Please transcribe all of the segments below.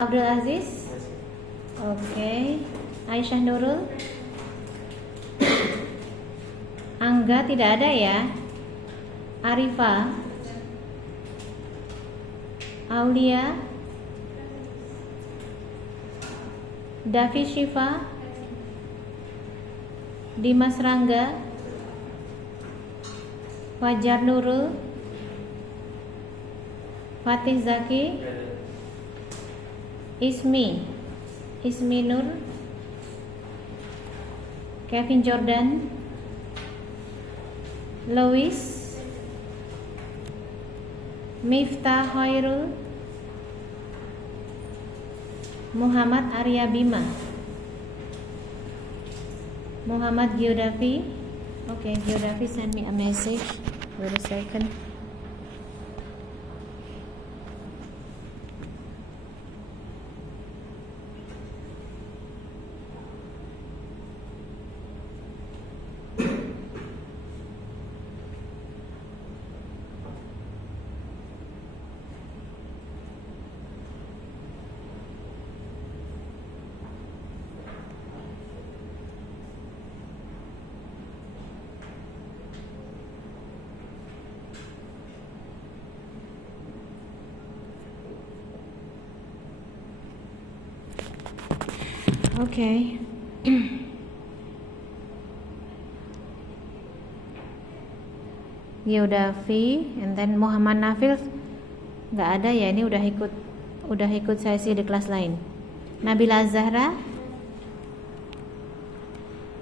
Abdul Aziz. Oke. Aisyah Nurul. Angga tidak ada ya. Arifa. Aulia. Davi Syifa. Dimas Rangga. Fajar Nurul. Fatih Zaki. Ismi Nur. Kevin Jordan. Lois. Miftah Khairul. Muhammad Arya Bima. Muhammad Giodavi. Okay, Giodavi send me a message. Wait a second. Okay. Giodavi, and then Muhammad Nafil nggak ada ya, ini udah ikut sesi di kelas lain. Nabila Zahra.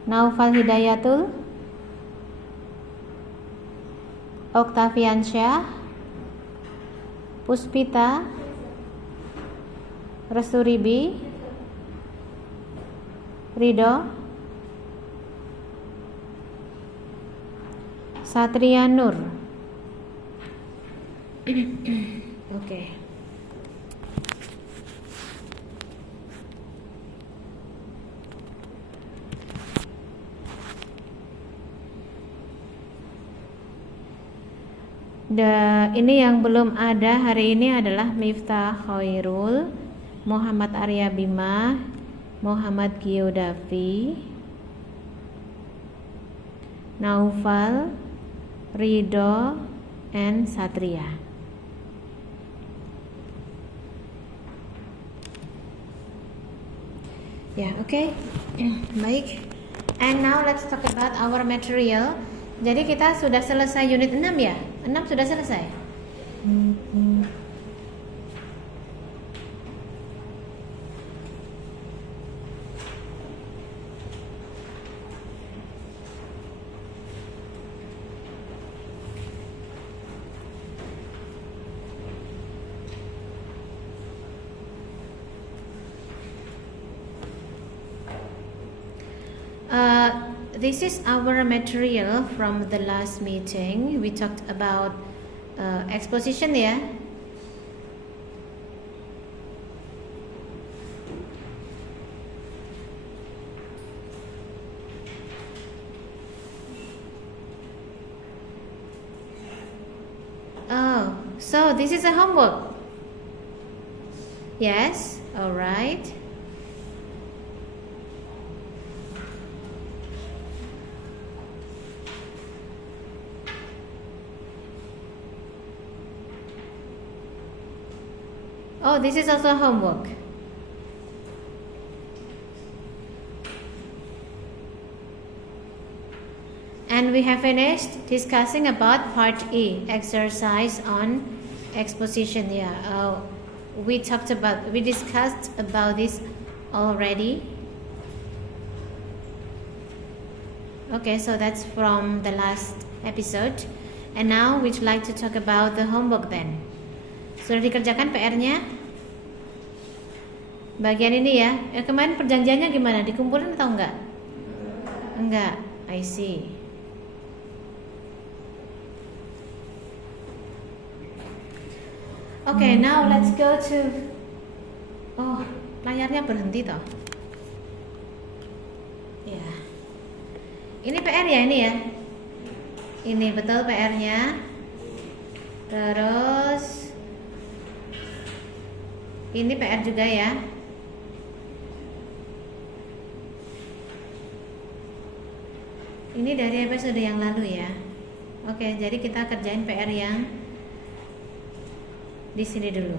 Naufal Hidayatul. Oktaviansyah. Puspita. Resturibi. Ridho. Satria Nur. Okay. Ini yang belum ada hari ini adalah Miftah Khairul, Muhammad Arya Bima, Muhammad Giodavi, Naufal, Ridho, and Satria. Ya, okay. Baik. And now let's talk about our material. Jadi kita sudah selesai unit 6 ya? 6 sudah selesai? This is our material from the last meeting. We talked about exposition ya. Oh, so this is a homework. Yes, all right. Oh, this is also homework. And we have finished discussing about part E, exercise on exposition. Yeah, we discussed about this already. Okay, so that's from the last episode. And now we'd like to talk about the homework then. Sudah dikerjakan PR-nya? Bagian ini ya. Kemarin perjanjiannya gimana? Dikumpulin atau enggak? Enggak. I see. Okay, now let's go to. Oh, layarnya berhenti toh. Ya. Ini PR ya ini ya. Ini betul PR-nya. Terus Ini PR juga ya. Ini dari episode yang lalu ya. Oke, jadi kita kerjain PR yang di sini dulu.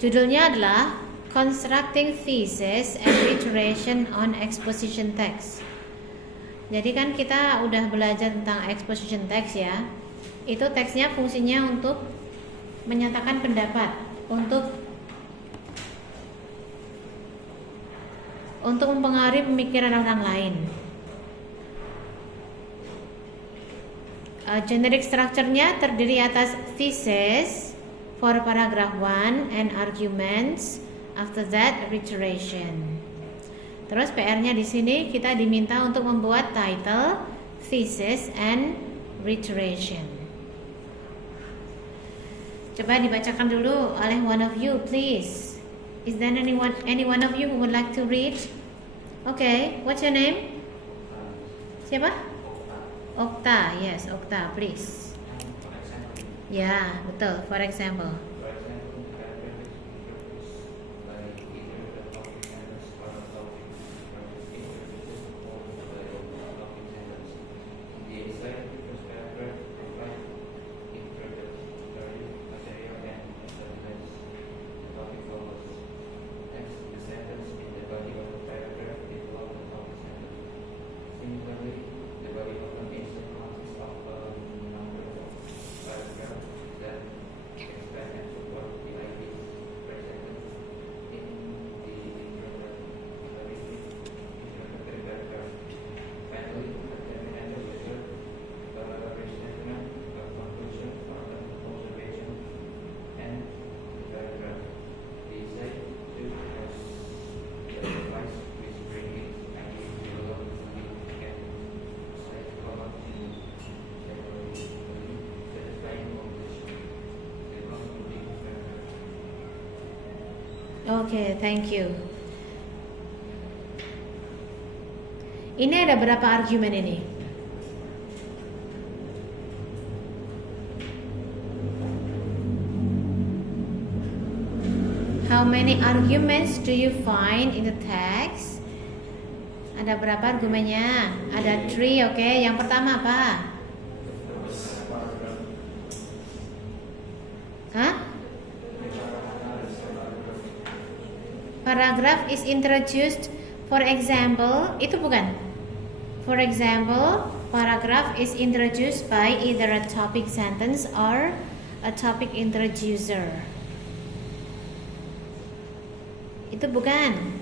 Judulnya adalah Constructing Thesis and Iteration on Exposition Text. Jadi kan kita udah belajar tentang exposition text ya. Itu teksnya fungsinya untuk menyatakan pendapat, untuk mempengaruhi pemikiran orang lain. Generic structure-nya terdiri atas thesis for paragraph 1 and arguments, after that reiteration. Terus PR-nya di sini kita diminta untuk membuat title, thesis and reiteration. Coba dibacakan dulu oleh one of you, please. Is there any one of you who would like to read? Okay, what's your name? Siapa? Okta. Yes, Okta, please. Ya, betul. For example. Oke, thank you. Ini ada berapa argumen ini? How many arguments do you find in the text? Ada berapa argumennya? Ada 3, oke. Yang pertama apa? Hah? Paragraph is introduced, for example, itu bukan. For example, paragraph is introduced by either a topic sentence or a topic introducer. Itu bukan.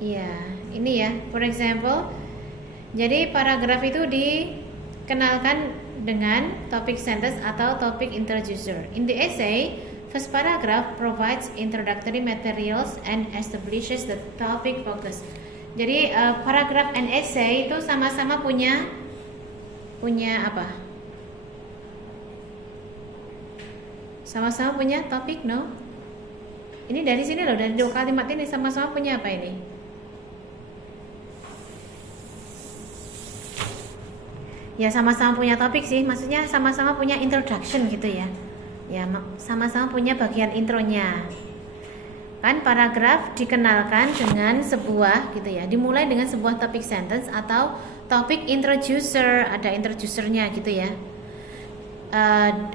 Iya, ini ya. For example, jadi paragraph itu dikenalkan dengan topic sentence atau topic introducer. In the essay, first paragraph provides introductory materials and establishes the topic focus. Jadi paragraph and essay itu sama-sama punya apa? Sama-sama punya topik, no? Ini dari sini loh, dari 2 kalimat ini sama-sama punya apa ini? Ya sama-sama punya topik sih, maksudnya sama-sama punya introduction gitu ya. Ya, sama-sama punya bagian intronya. Kan paragraf dikenalkan dengan sebuah gitu ya. Dimulai dengan sebuah topic sentence atau topic introducer, ada introducernya gitu ya.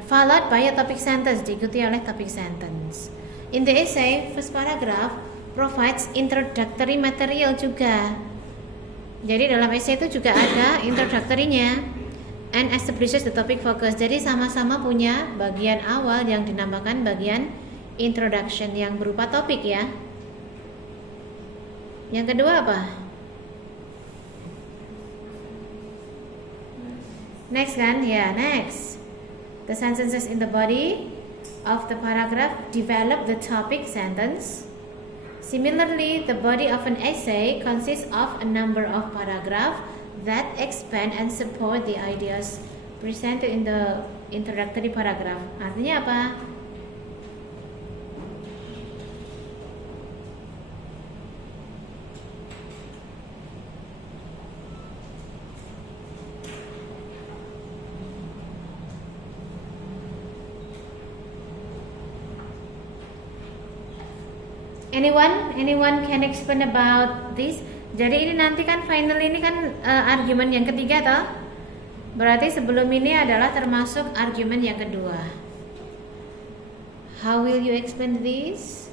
Followed by a topic sentence, diikuti oleh topic sentence. In the essay, first paragraph provides introductory material juga. Jadi dalam essay itu juga ada introductory-nya. And establishes the topic focus. Jadi sama-sama punya bagian awal yang dinamakan bagian introduction yang berupa topik ya. Yang kedua apa? Next kan? Ya, next. The sentences in the body of the paragraph develop the topic sentence. Similarly, the body of an essay consists of a number of paragraphs that expand and support the ideas presented in the introductory paragraph. Artinya apa? Anyone can explain about this? Jadi ini nanti kan final ini kan argumen yang ketiga toh? Berarti sebelum ini adalah termasuk argumen yang kedua. How will you explain this?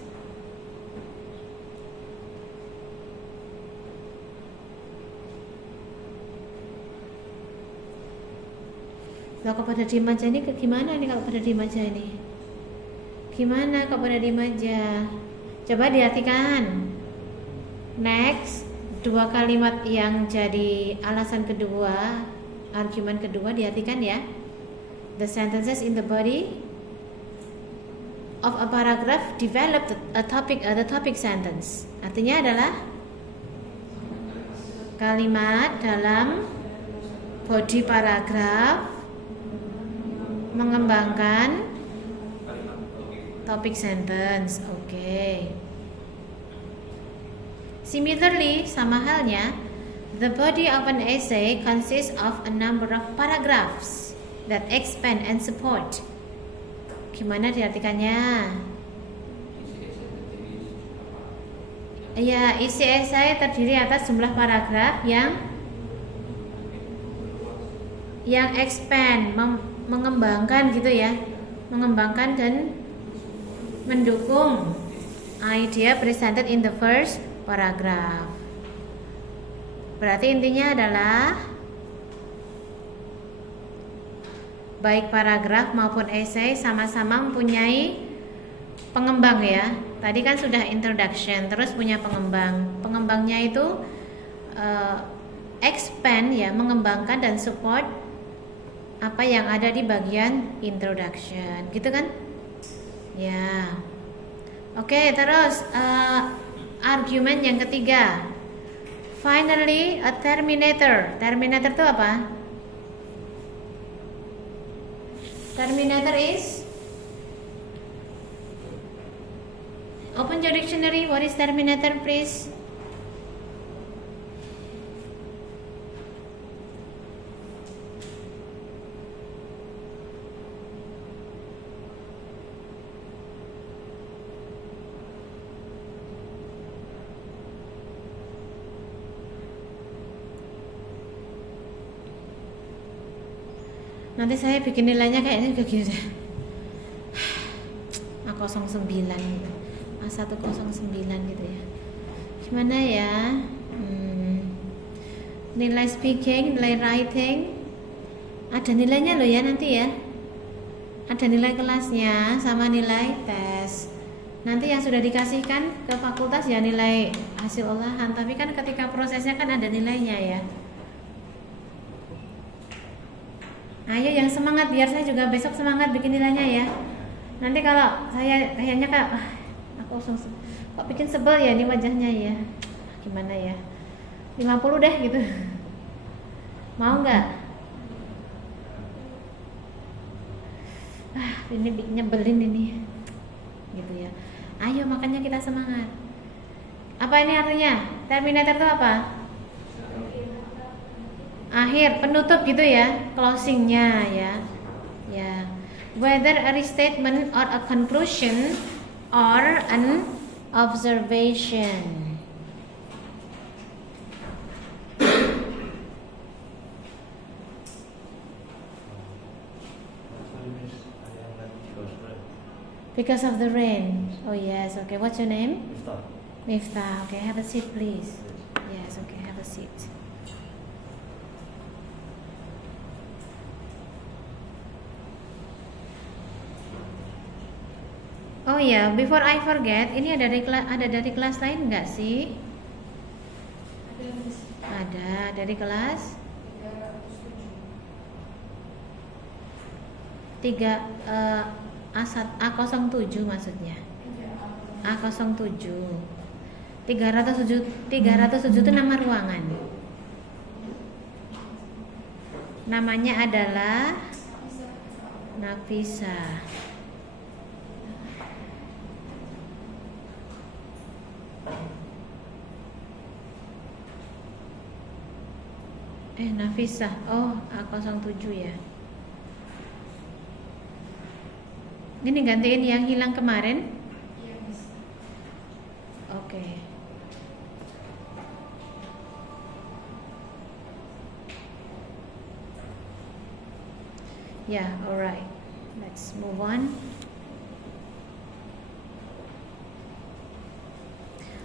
Kalau pada diem aja ini gimana nih kalau pada diem aja ini? Gimana kalau pada diem aja? Coba diartikan. Next, dua kalimat yang jadi alasan kedua, argumen kedua diartikan ya. The sentences in the body of a paragraph develop the topic sentence. Artinya adalah kalimat dalam body paragraph mengembangkan topic sentence. Okay. Similarly, sama halnya, the body of an essay consists of a number of paragraphs that expand and support. Gimana diartikannya? Ya, isi esai terdiri atas jumlah paragraf yang expand, mengembangkan gitu ya, mengembangkan dan mendukung idea presented in the first paragraph. Berarti intinya adalah baik paragraf maupun esai sama-sama mempunyai pengembang ya. Tadi kan sudah introduction, terus punya pengembang. Pengembangnya itu expand ya, mengembangkan dan support apa yang ada di bagian introduction, gitu kan? Ya. Oke, terus argumen yang ketiga. Finally, a terminator. Terminator itu apa? Terminator is, open your dictionary. What is terminator, please? Nanti saya bikin nilainya kayaknya juga gini deh. A09 gitu. A109 gitu ya. Gimana ya? Nilai speaking, nilai writing, ada nilainya loh ya nanti ya. Ada nilai kelasnya sama nilai tes. Nanti yang sudah dikasihkan ke fakultas ya nilai hasil olahan. Tapi kan ketika prosesnya kan ada nilainya ya. Ayo yang semangat, biar saya juga besok semangat bikin nilainya ya. Nanti kalau saya kayaknya aku kok bikin sebel ya ini wajahnya ya. Gimana ya? 50 deh gitu. Mau nggak? Ini nyebelin ini. Gitu ya. Ayo makanya kita semangat. Apa ini artinya? Terminator itu apa? Akhir, penutup gitu ya, closingnya ya. Ya. Whether a restatement or a conclusion or an observation. Because of the rain. Oh yes, okay. What's your name? Miftah. Miftah. Okay, have a seat please. Yes, okay, have a seat. Oh ya, before I forget, ini ada dari kelas lain nggak sih? Ada dari kelas 3 A07 maksudnya. A07. 307 itu nama ruangan. Namanya adalah Nafisa. Nafisah. Oh, A07 ya. Ini gantiin yang hilang kemarin. Okay. Yeah, alright. Let's move on.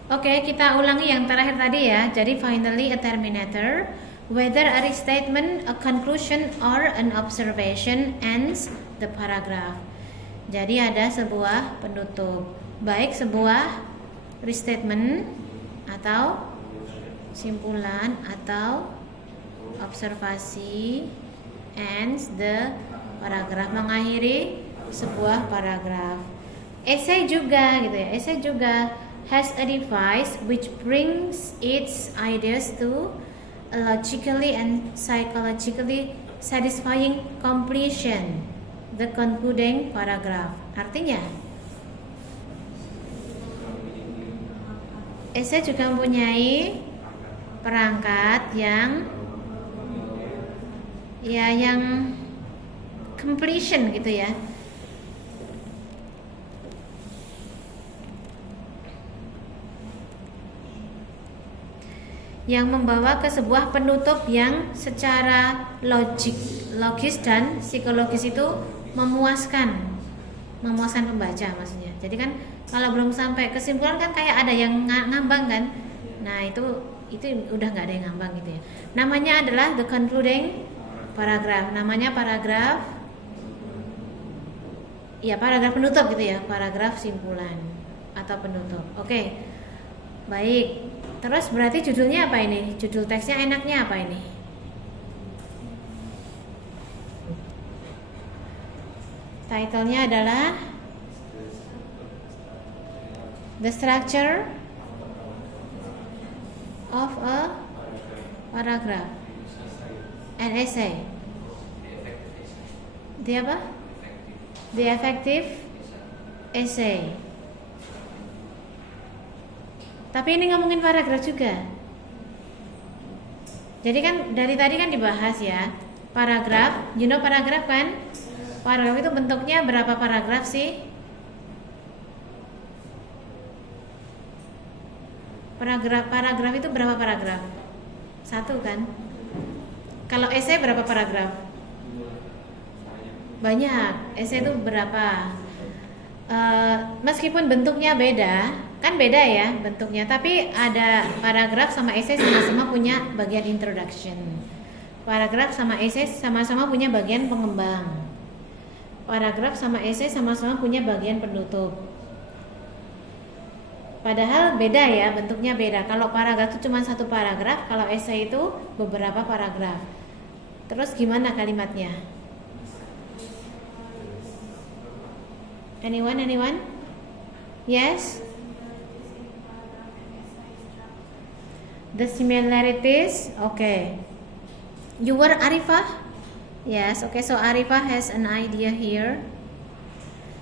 Oke, kita ulangi yang terakhir tadi ya. Jadi finally a terminator, whether a restatement, a conclusion, or an observation ends the paragraph. Jadi ada sebuah penutup, baik sebuah restatement atau simpulan atau observasi ends the paragraph, mengakhiri sebuah paragraph. Essay juga gitu ya. Essay juga has a device which brings its ideas to a logically and psychologically satisfying completion, the concluding paragraph. Artinya, essay juga mempunyai perangkat yang completion gitu ya. Yang membawa ke sebuah penutup yang secara logis dan psikologis itu memuaskan pembaca maksudnya. Jadi kan kalau belum sampai kesimpulan kan kayak ada yang ngambang kan. Nah itu udah nggak ada yang ngambang gitu ya. Namanya adalah the concluding paragraph. Namanya paragraf penutup gitu ya. Paragraf simpulan atau penutup. Oke. Baik. Terus berarti judulnya apa ini? Judul teksnya enaknya apa ini? Title-nya adalah The Structure of a Paragraph, an Essay. The apa? The Effective Essay. Tapi ini ngomongin paragraf juga. Jadi kan dari tadi kan dibahas ya. Paragraf, you know paragraf kan? Paragraf itu bentuknya berapa paragraf sih? Paragraf itu berapa paragraf? Satu kan? Kalau essay berapa paragraf? Banyak. Essay itu berapa? Meskipun bentuknya beda, kan beda ya bentuknya, tapi ada paragraf sama essay sama-sama punya bagian introduction. Paragraf sama essay sama-sama punya bagian pengembang. Paragraf sama essay sama-sama punya bagian penutup. Padahal beda ya, bentuknya beda. Kalau paragraf itu cuma satu paragraf, kalau essay itu beberapa paragraf. Terus gimana kalimatnya? Anyone? Yes? The similarities, okay. You were Arifah? Yes, okay, so Arifah has an idea here.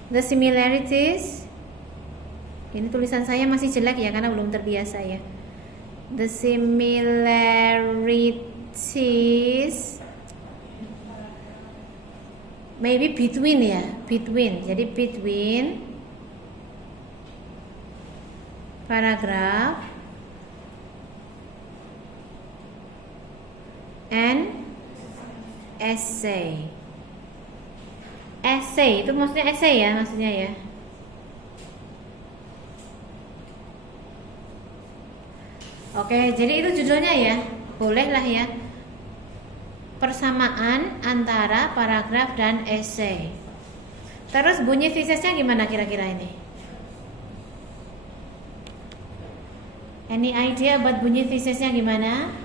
The similarities. Ini tulisan saya masih jelek ya karena belum terbiasa ya. The similarities maybe between ya, between. Jadi between paragraph and essay. Essay itu maksudnya essay ya, maksudnya ya. Oke, jadi itu judulnya ya. Bolehlah ya. Persamaan antara paragraf dan essay. Terus bunyi tesisnya gimana kira-kira ini? Any idea buat bunyi tesisnya gimana?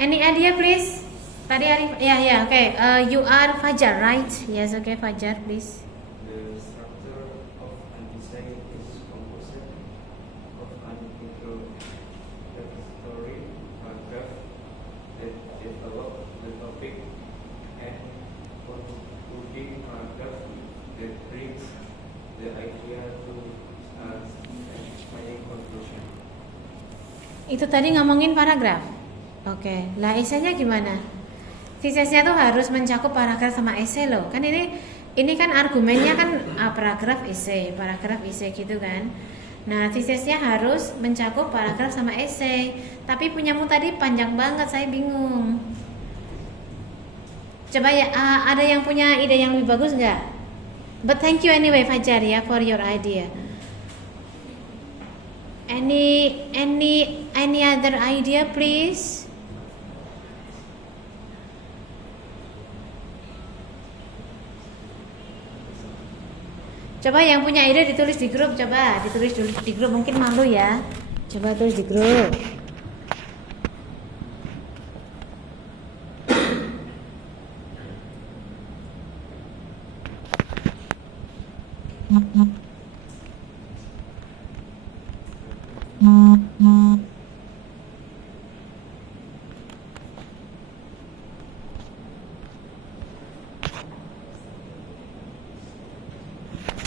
Any idea please? Tadi Arif, ya, okay. You are Fajar, right? Yes, okay, Fajar, please. The structure of an essay is composed of an introductory paragraph that develop the topic and concluding paragraph that brings the idea to a satisfying conclusion. Itu tadi ngomongin paragraf. Oke, lah esainya gimana? Tesisnya tuh harus mencakup paragraf sama esai loh. Kan ini kan argumennya kan paragraf esai gitu kan. Nah, tesisnya harus mencakup paragraf sama esai. Tapi punyamu tadi panjang banget, saya bingung. Coba ya, ada yang punya ide yang lebih bagus nggak? But thank you anyway Fajar ya for your idea. Any other idea please? Coba yang punya ide ditulis di grup, coba ditulis dulu di grup, mungkin malu ya. Coba tulis di grup.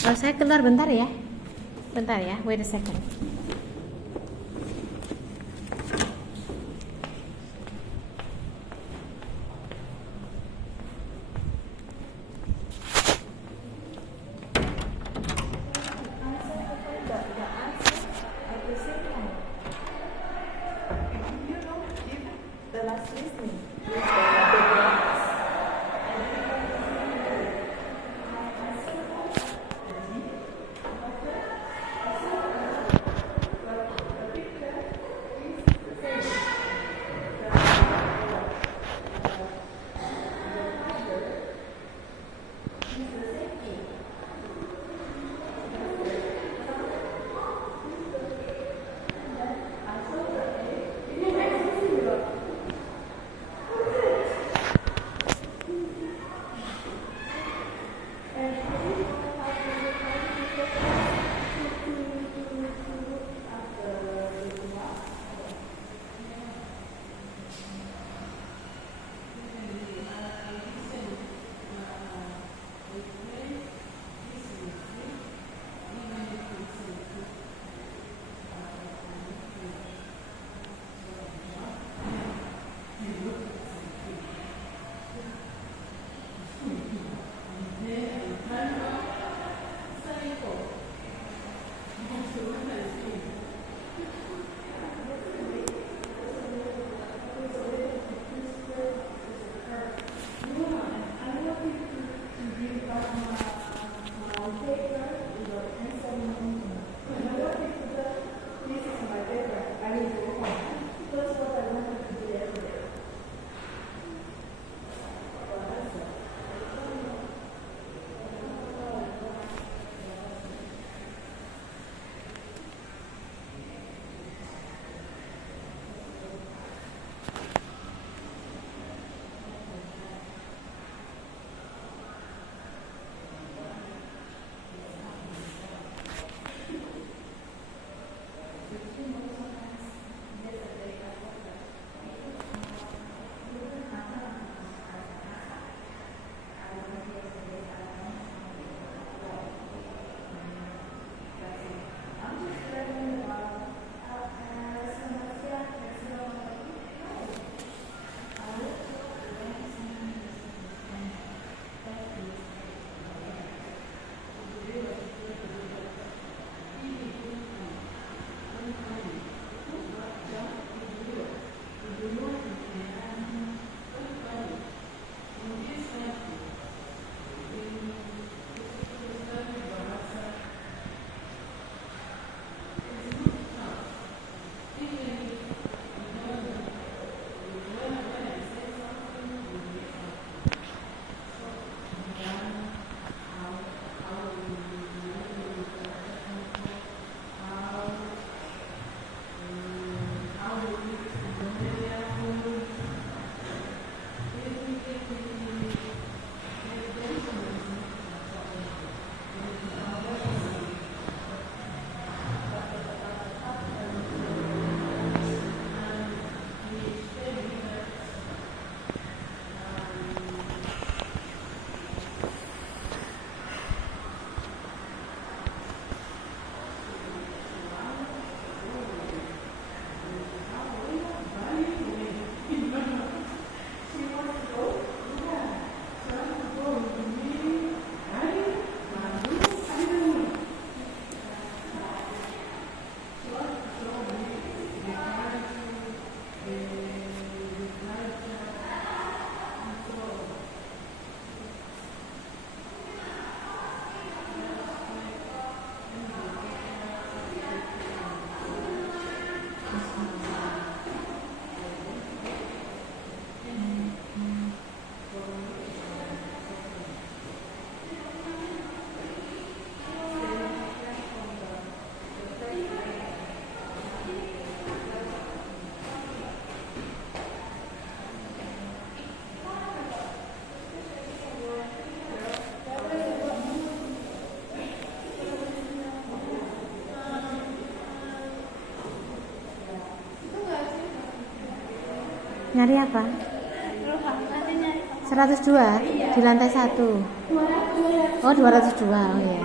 Oh, saya keluar bentar ya. Bentar ya, wait a second. Nyari apa? 102 di lantai 1. Oh, 202. Oh ya.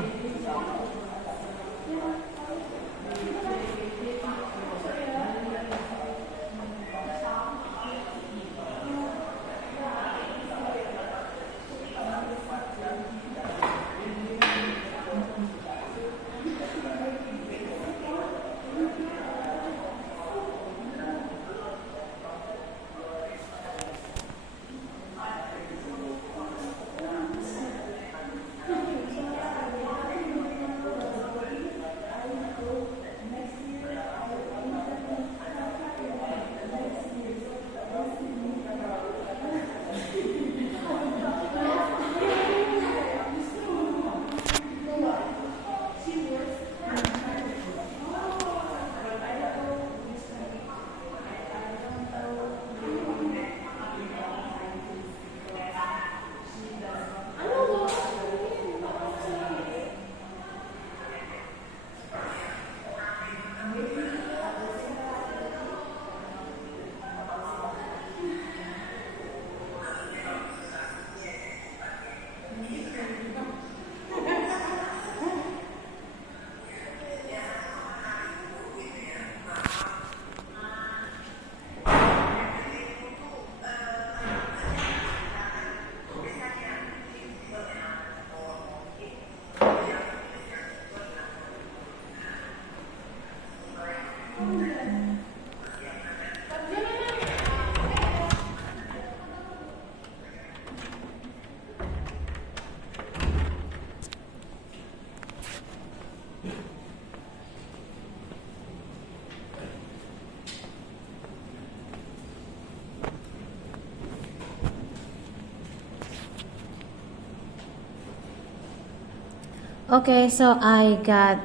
Okay, so I got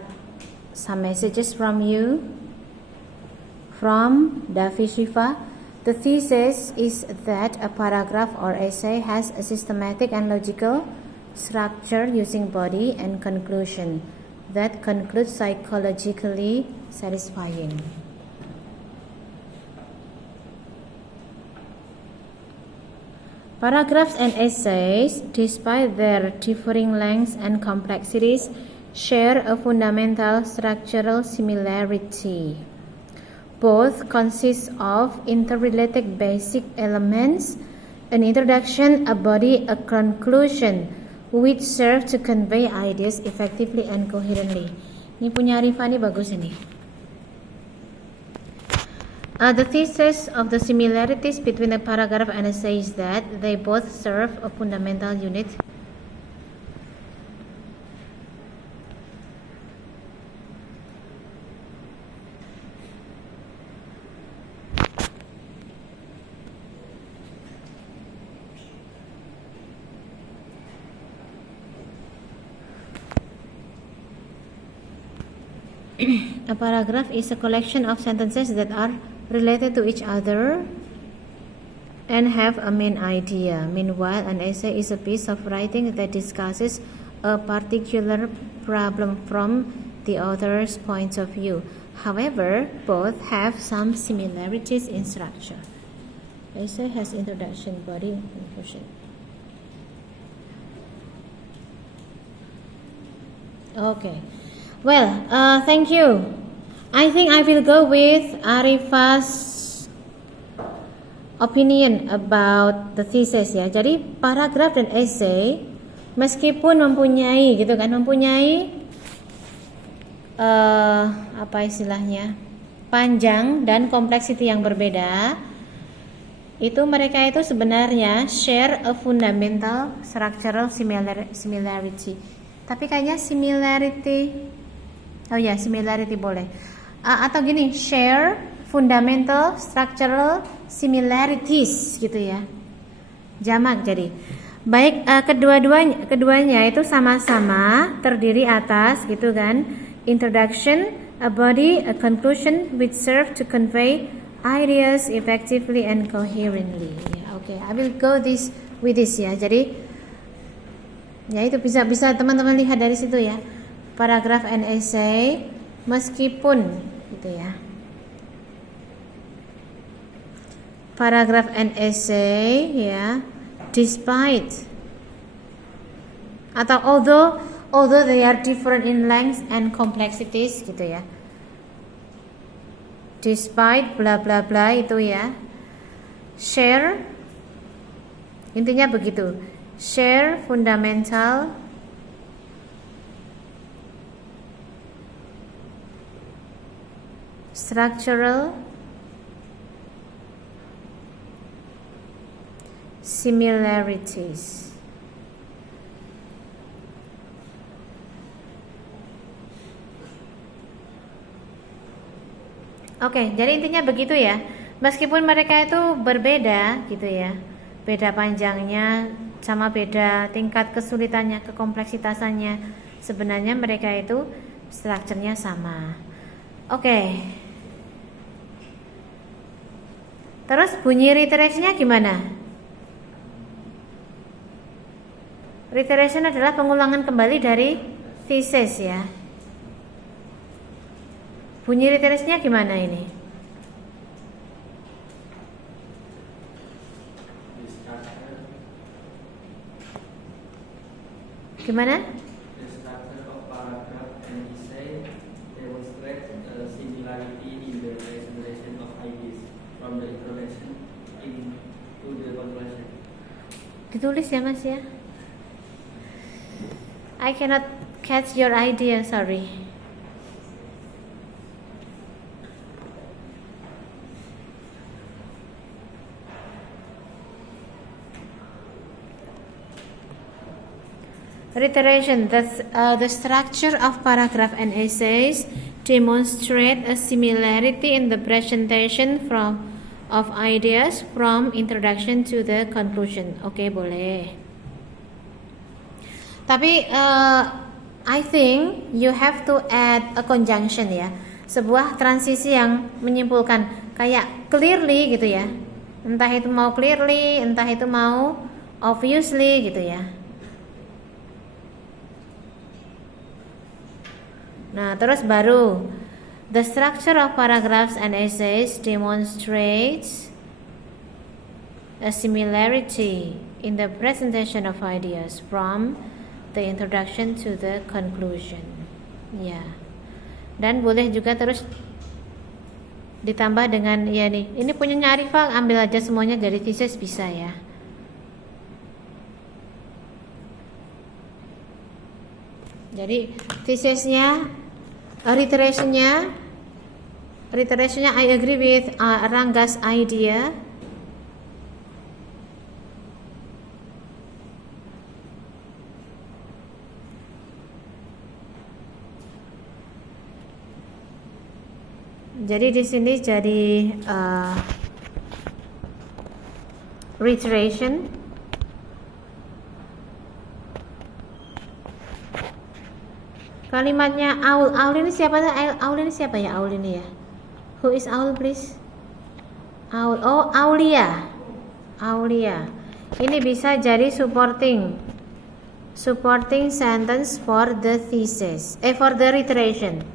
some messages from you. From Davi Shiva, the thesis is that a paragraph or essay has a systematic and logical structure using body and conclusion that concludes psychologically satisfying. Paragraphs and essays, despite their differing lengths and complexities, share a fundamental structural similarity. Both consist of interrelated basic elements, an introduction, a body, a conclusion, which serve to convey ideas effectively and coherently. Ini punya Arifani bagus ini. The thesis of the similarities between a paragraph and essay is that they both serve a fundamental unit. A paragraph is a collection of sentences that are related to each other and have a main idea. Meanwhile, an essay is a piece of writing that discusses a particular problem from the author's point of view. However, both have some similarities in structure. Essay has introduction, body, and conclusion. Okay. Well, thank you. I think I will go with Arifa's opinion about the thesis ya. Jadi paragraf dan essay meskipun mempunyai gitu kan, mempunyai apa istilahnya, panjang dan kompleksiti yang berbeda, itu mereka itu sebenarnya share a fundamental structural similarity. Tapi kayaknya similarity boleh. Atau gini, share fundamental structural similarities gitu ya. Jamak jadi. Baik, keduanya itu sama-sama terdiri atas gitu kan, introduction, a body, a conclusion which serve to convey ideas effectively and coherently. Okay, I will go with this ya. Jadi ya itu bisa teman-teman lihat dari situ ya. Paragraph and essay meskipun gitu ya. paragraph and essay ya, despite atau although they are different in length and complexities gitu ya. Despite bla bla bla itu ya. Share, intinya begitu. Share fundamental structural similarities. Oke, jadi intinya begitu ya. Meskipun mereka itu berbeda gitu ya, beda panjangnya sama beda tingkat kesulitannya, kekompleksitasannya, sebenarnya mereka itu strukturnya sama. Oke. Terus bunyi reiteration-nya gimana? Reiteration adalah pengulangan kembali dari thesis ya. Bunyi reiteration-nya gimana ini? Gimana? The structure of paragraph and essay demonstrates a similarity in the presentation of ideas from the introduction to the conclusion. Ditulis ya Mas ya. I cannot catch your idea, sorry. Reiteration, the structure of paragraph and essays demonstrate a similarity in the presentation of ideas from introduction to the conclusion. Oke, boleh. Tapi I think you have to add a conjunction ya, sebuah transisi yang menyimpulkan kayak clearly gitu ya. Entah itu mau clearly, entah itu mau obviously gitu ya. Nah, terus baru the structure of paragraphs and essays demonstrates a similarity in the presentation of ideas from the introduction to the conclusion. Ya. Dan boleh juga terus ditambah dengan ya nih. Ini punyanya Arifah, ambil aja semuanya dari thesis bisa ya. Jadi thesisnya reiterationnya I agree with Rangga's idea. Jadi di sini jadi reiteration. Kalimatnya Aul ini siapa? Aul ini siapa ya? Aul ini ya. Who is Aul please? Aul. Oh, Aulia. Ini bisa jadi supporting sentence for the thesis. For the reiteration.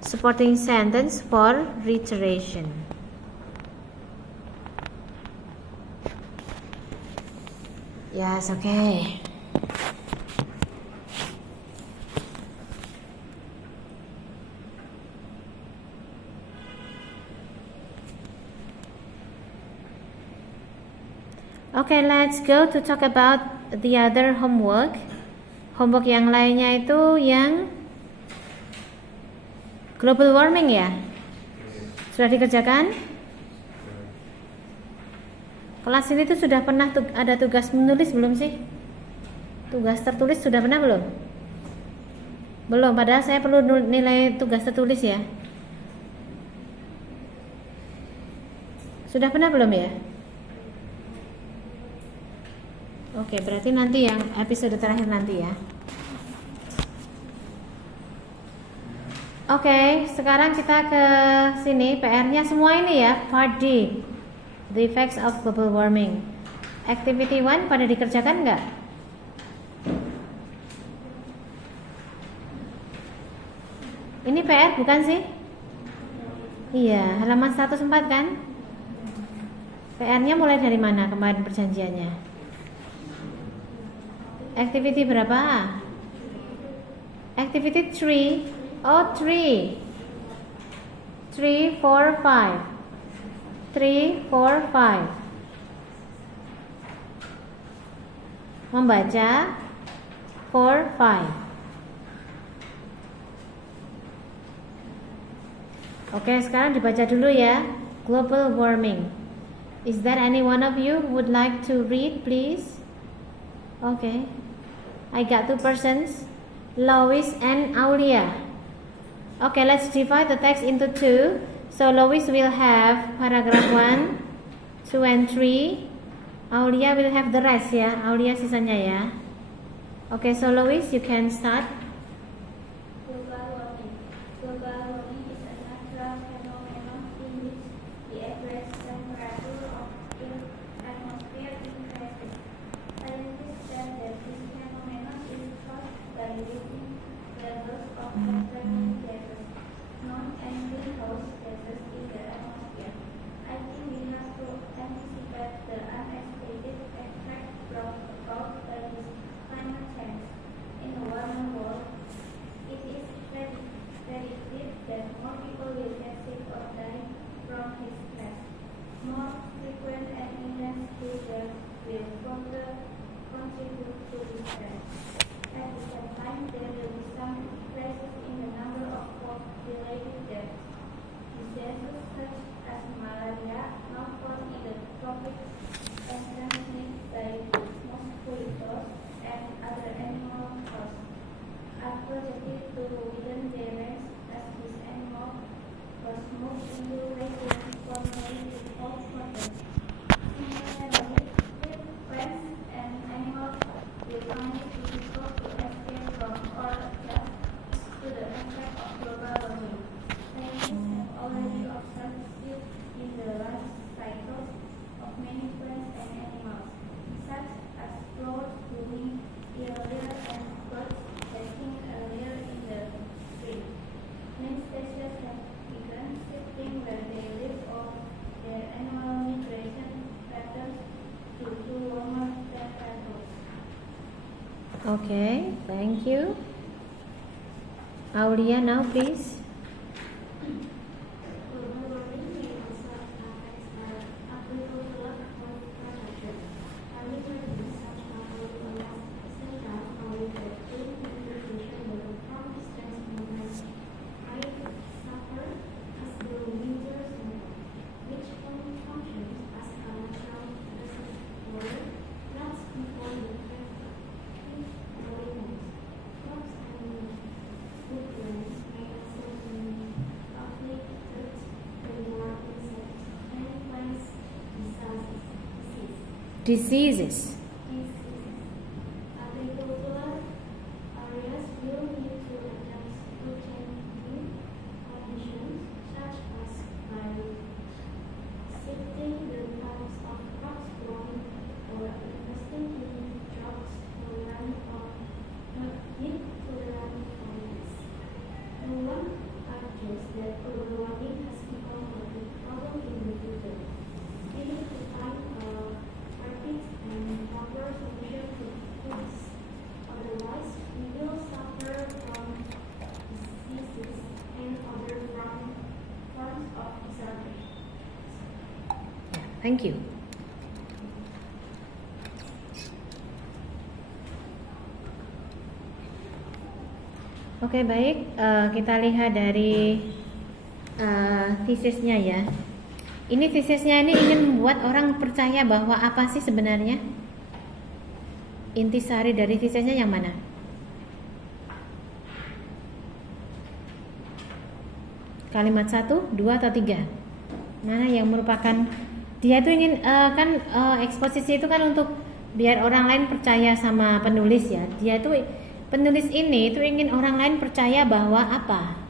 Supporting sentence for reiteration. Yes, okay. Okay, let's go to talk about the other homework. Homework yang lainnya itu yang global warming ya. Sudah dikerjakan? Kelas ini tuh sudah pernah ada tugas menulis belum sih? Tugas tertulis sudah pernah belum? Belum, padahal saya perlu nilai tugas tertulis ya. Sudah pernah belum ya? Oke, berarti nanti yang episode terakhir nanti ya. Oke, sekarang kita ke sini PR-nya semua ini ya, part D, the effects of global warming. Activity 1 pada dikerjakan nggak? Ini PR bukan sih? Iya, halaman 104 kan? PR-nya mulai dari mana kemarin perjanjiannya? Activity berapa? Activity 3. Oh, 3. 3, 4, 5. 3, 4, 5. Membaca 4, 5. Oke, sekarang dibaca dulu ya. Global warming. Is there any one of you who would like to read, please? Okay. I got 2 persons, Lois and Aulia. Okay, let's divide the text into 2. So Lois will have paragraph 1, 2 and 3. Aulia will have the rest ya. Aulia sisanya ya. Okay, so Lois, you can start. Global warming. Global warming is a natural phenomenon in which the average temperature of the atmosphere increases. Scientists say that this phenomenon is caused by rising levels of certain gases, known as greenhouse gases, in the atmosphere. I think we have to anticipate the unexpected effect brought about by this climate change. In a warmer world, it is predicted that more people will get sick or die from heat stress. More frequent and intense blizzards will further contribute to this trend. At the same time, there will be some increases in the number of work-related deaths. Diseases such as malaria, now found in the tropics and transmitted by mosquitoes and other animal hosts, are projected to widen their range as these animals was moved into regions formerly without water. Similarly, plants and animals will find it difficult to escape from or adjust to the effect of global warming. Scientists have already observed shifts in the life cycles of many plants and animals, such as flowers blooming earlier and birds hatching earlier in the spring. Many species have begun shifting where they live or their annual migration patterns due to warmer temperatures. Okay, thank you. Aulia now please. Global warming may also affect our agricultural production. However, this such matters are essential for the green nutrition developed from stress movements. I suffer as the winter snow, which functions as a natural reservoir, not before the heat elements. Crops and woodlands may also be afflicted by more insects and plants Diseases. Agricultural areas will need to adapt to changing conditions, such as by shifting the types of crops grown or investing in drought tolerant or heat tolerant farmers. No one argues that global warming has become a big problem in the future. We need to find a perfect and proper solution to this. Otherwise, we will suffer from diseases and other forms of disaster. Thank you. Oke, baik. Kita lihat dari tesisnya ya. Ini tesisnya ini ingin membuat orang percaya bahwa apa sih sebenarnya? Intisari dari tesisnya yang mana? Kalimat 1, 2, atau 3? Mana yang merupakan dia tuh ingin eksposisi itu kan untuk biar orang lain percaya sama penulis ya. Dia tuh penulis ini tuh ingin orang lain percaya bahwa apa?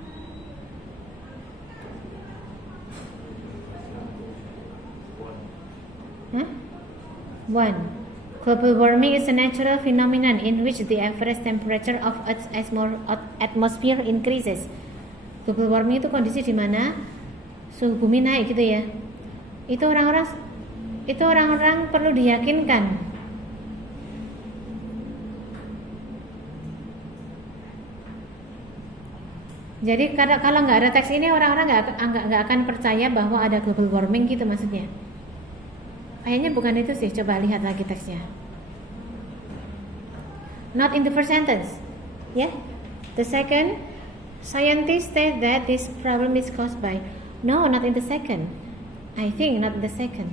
One, global warming is a natural phenomenon in which the average temperature of Earth's atmosphere increases. Global warming itu kondisi di mana suhu bumi naik gitu ya. Itu orang-orang itu orang-orang perlu diyakinkan. Jadi kalau nggak ada teks ini orang-orang nggak akan percaya bahwa ada global warming gitu maksudnya. Kayaknya bukan itu sih. Coba lihat lagi teksnya. Not in the first sentence, yeah. The second, scientists state that this problem is caused by. No, not in the second. I think not in the second.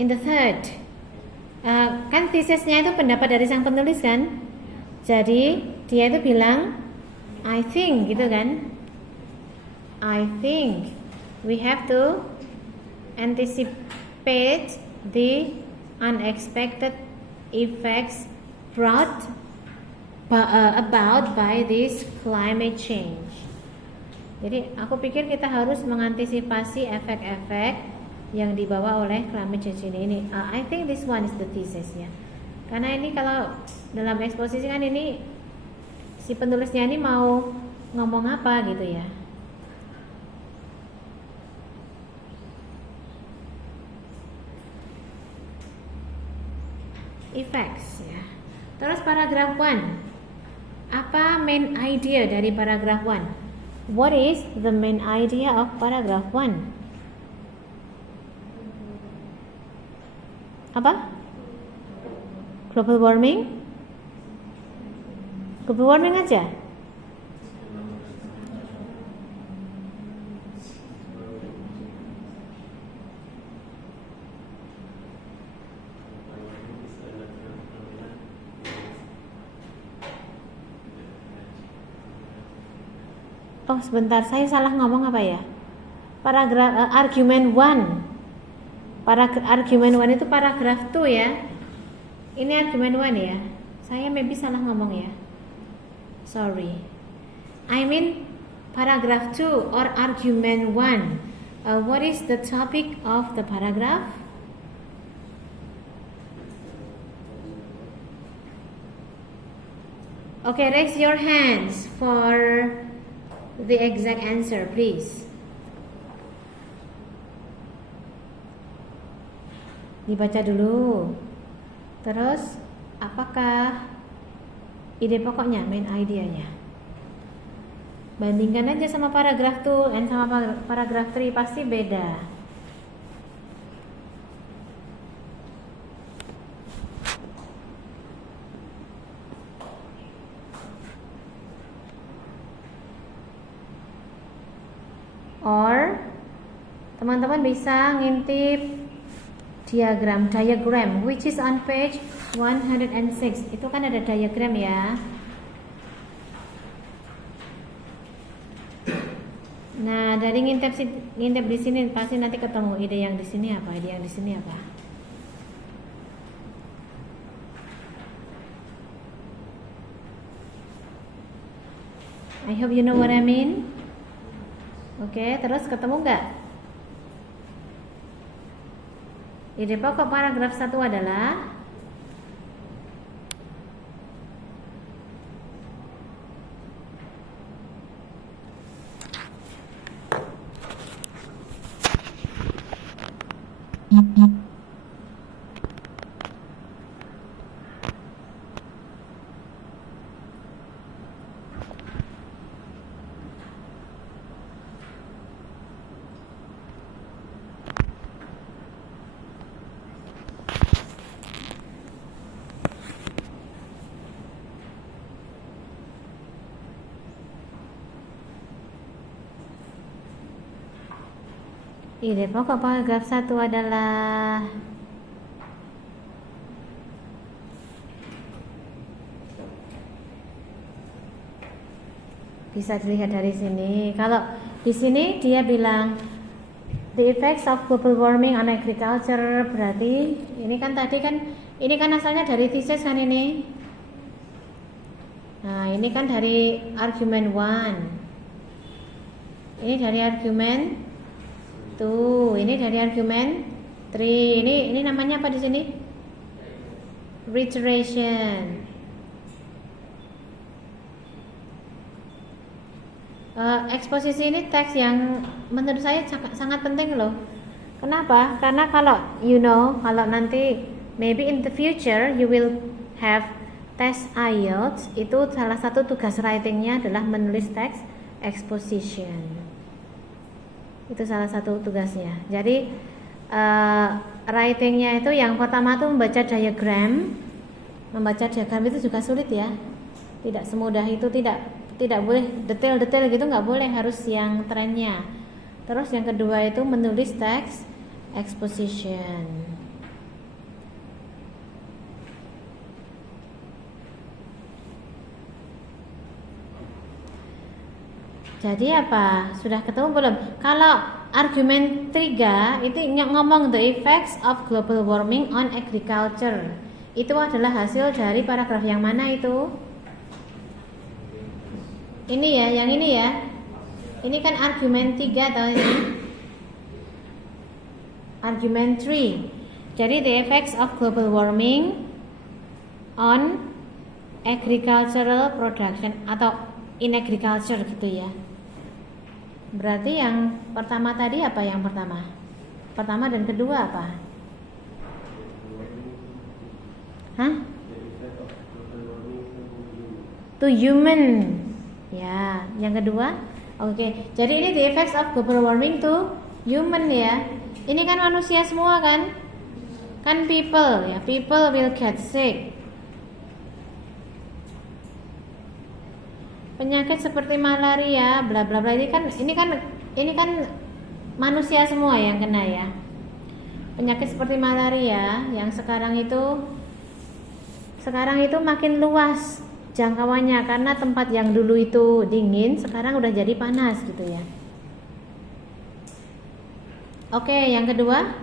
In the third, kan tesisnya itu pendapat dari sang penulis kan. Jadi dia itu bilang I think gitu kan. I think we have to anticipate the unexpected effects brought about by this climate change. Jadi aku pikir kita harus mengantisipasi efek-efek yang dibawa oleh climate change ini. I think this one is the thesis ya. Karena ini kalau dalam eksposisi kan ini si penulisnya ini mau ngomong apa gitu ya. Effects ya. Terus paragraph 1. Apa main idea dari paragraph 1? What is the main idea of paragraph 1? Apa? Global warming? Global warming aja? Oh sebentar, saya salah ngomong apa ya? Paragraf argument 1. Argument 1 itu paragraf 2 ya. Ini argument 1 ya. Saya maybe salah ngomong ya. Sorry. I mean paragraph 2 or argument 1. What is the topic of the paragraph? Okay, raise your hands for the exact answer, please. Dibaca dulu. Terus, apakah ide pokoknya, main idea-nya? Bandingkan aja sama paragraf 2 dan sama paragraf 3 pasti beda. Or teman-teman bisa ngintip diagram which is on page 106. Itu kan ada diagram ya. Nah, dari ngintip di sini pasti nanti ketemu ide yang di sini apa, ide yang di sini apa. I hope you know what I mean. Oke, terus ketemu nggak? Ide pokok paragraf 1 adalah ide pokok paragraf 1 adalah bisa dilihat dari sini. Kalau di sini dia bilang the effects of global warming on agriculture, berarti ini kan tadi kan ini kan asalnya dari thesis kan ini. Nah, ini kan dari argument 1. Ini dari argument 2, ini dari argument 3. Ini namanya apa di sini? Reiteration. Eksposisi ini teks yang menurut saya sangat penting loh. Kenapa? Karena kalau kalau nanti maybe in the future you will have test IELTS, itu salah satu tugas writingnya adalah menulis teks exposition. Itu salah satu tugasnya. Jadi writingnya itu yang pertama tuh membaca diagram. Membaca diagram itu juga sulit ya. Tidak semudah itu, tidak boleh detail-detail gitu, nggak boleh, harus yang trennya. Terus yang kedua itu menulis teks exposition. Jadi apa? Sudah ketemu belum? Kalau argumen 3 itu ngomong the effects of global warming on agriculture. Itu adalah hasil dari paragraf yang mana itu? Ini ya, yang ini ya. Ini kan argumen 3 atau ini? Argumen 3. Jadi the effects of global warming on agricultural production atau in agriculture gitu ya. Berarti yang pertama tadi apa yang pertama? Pertama dan kedua apa? Hah? To human. Ya, yang kedua. Oke. Jadi ini the effects of global warming to human ya. Ini kan manusia semua kan? Kan people ya. People will get sick. Penyakit seperti malaria, bla bla bla, ini kan manusia semua yang kena ya. Penyakit seperti malaria yang sekarang itu makin luas jangkauannya, karena tempat yang dulu itu dingin sekarang udah jadi panas gitu ya. Oke, yang kedua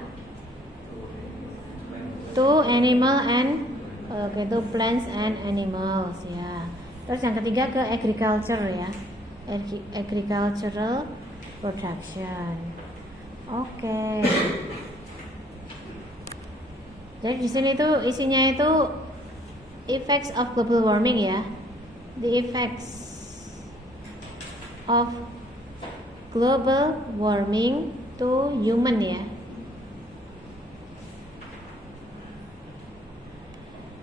to animal and to plants and animals ya. Terus yang ketiga ke agriculture ya, agricultural production. Oke. Jadi di sini tuh isinya itu effects of global warming ya, the effects of global warming to human ya.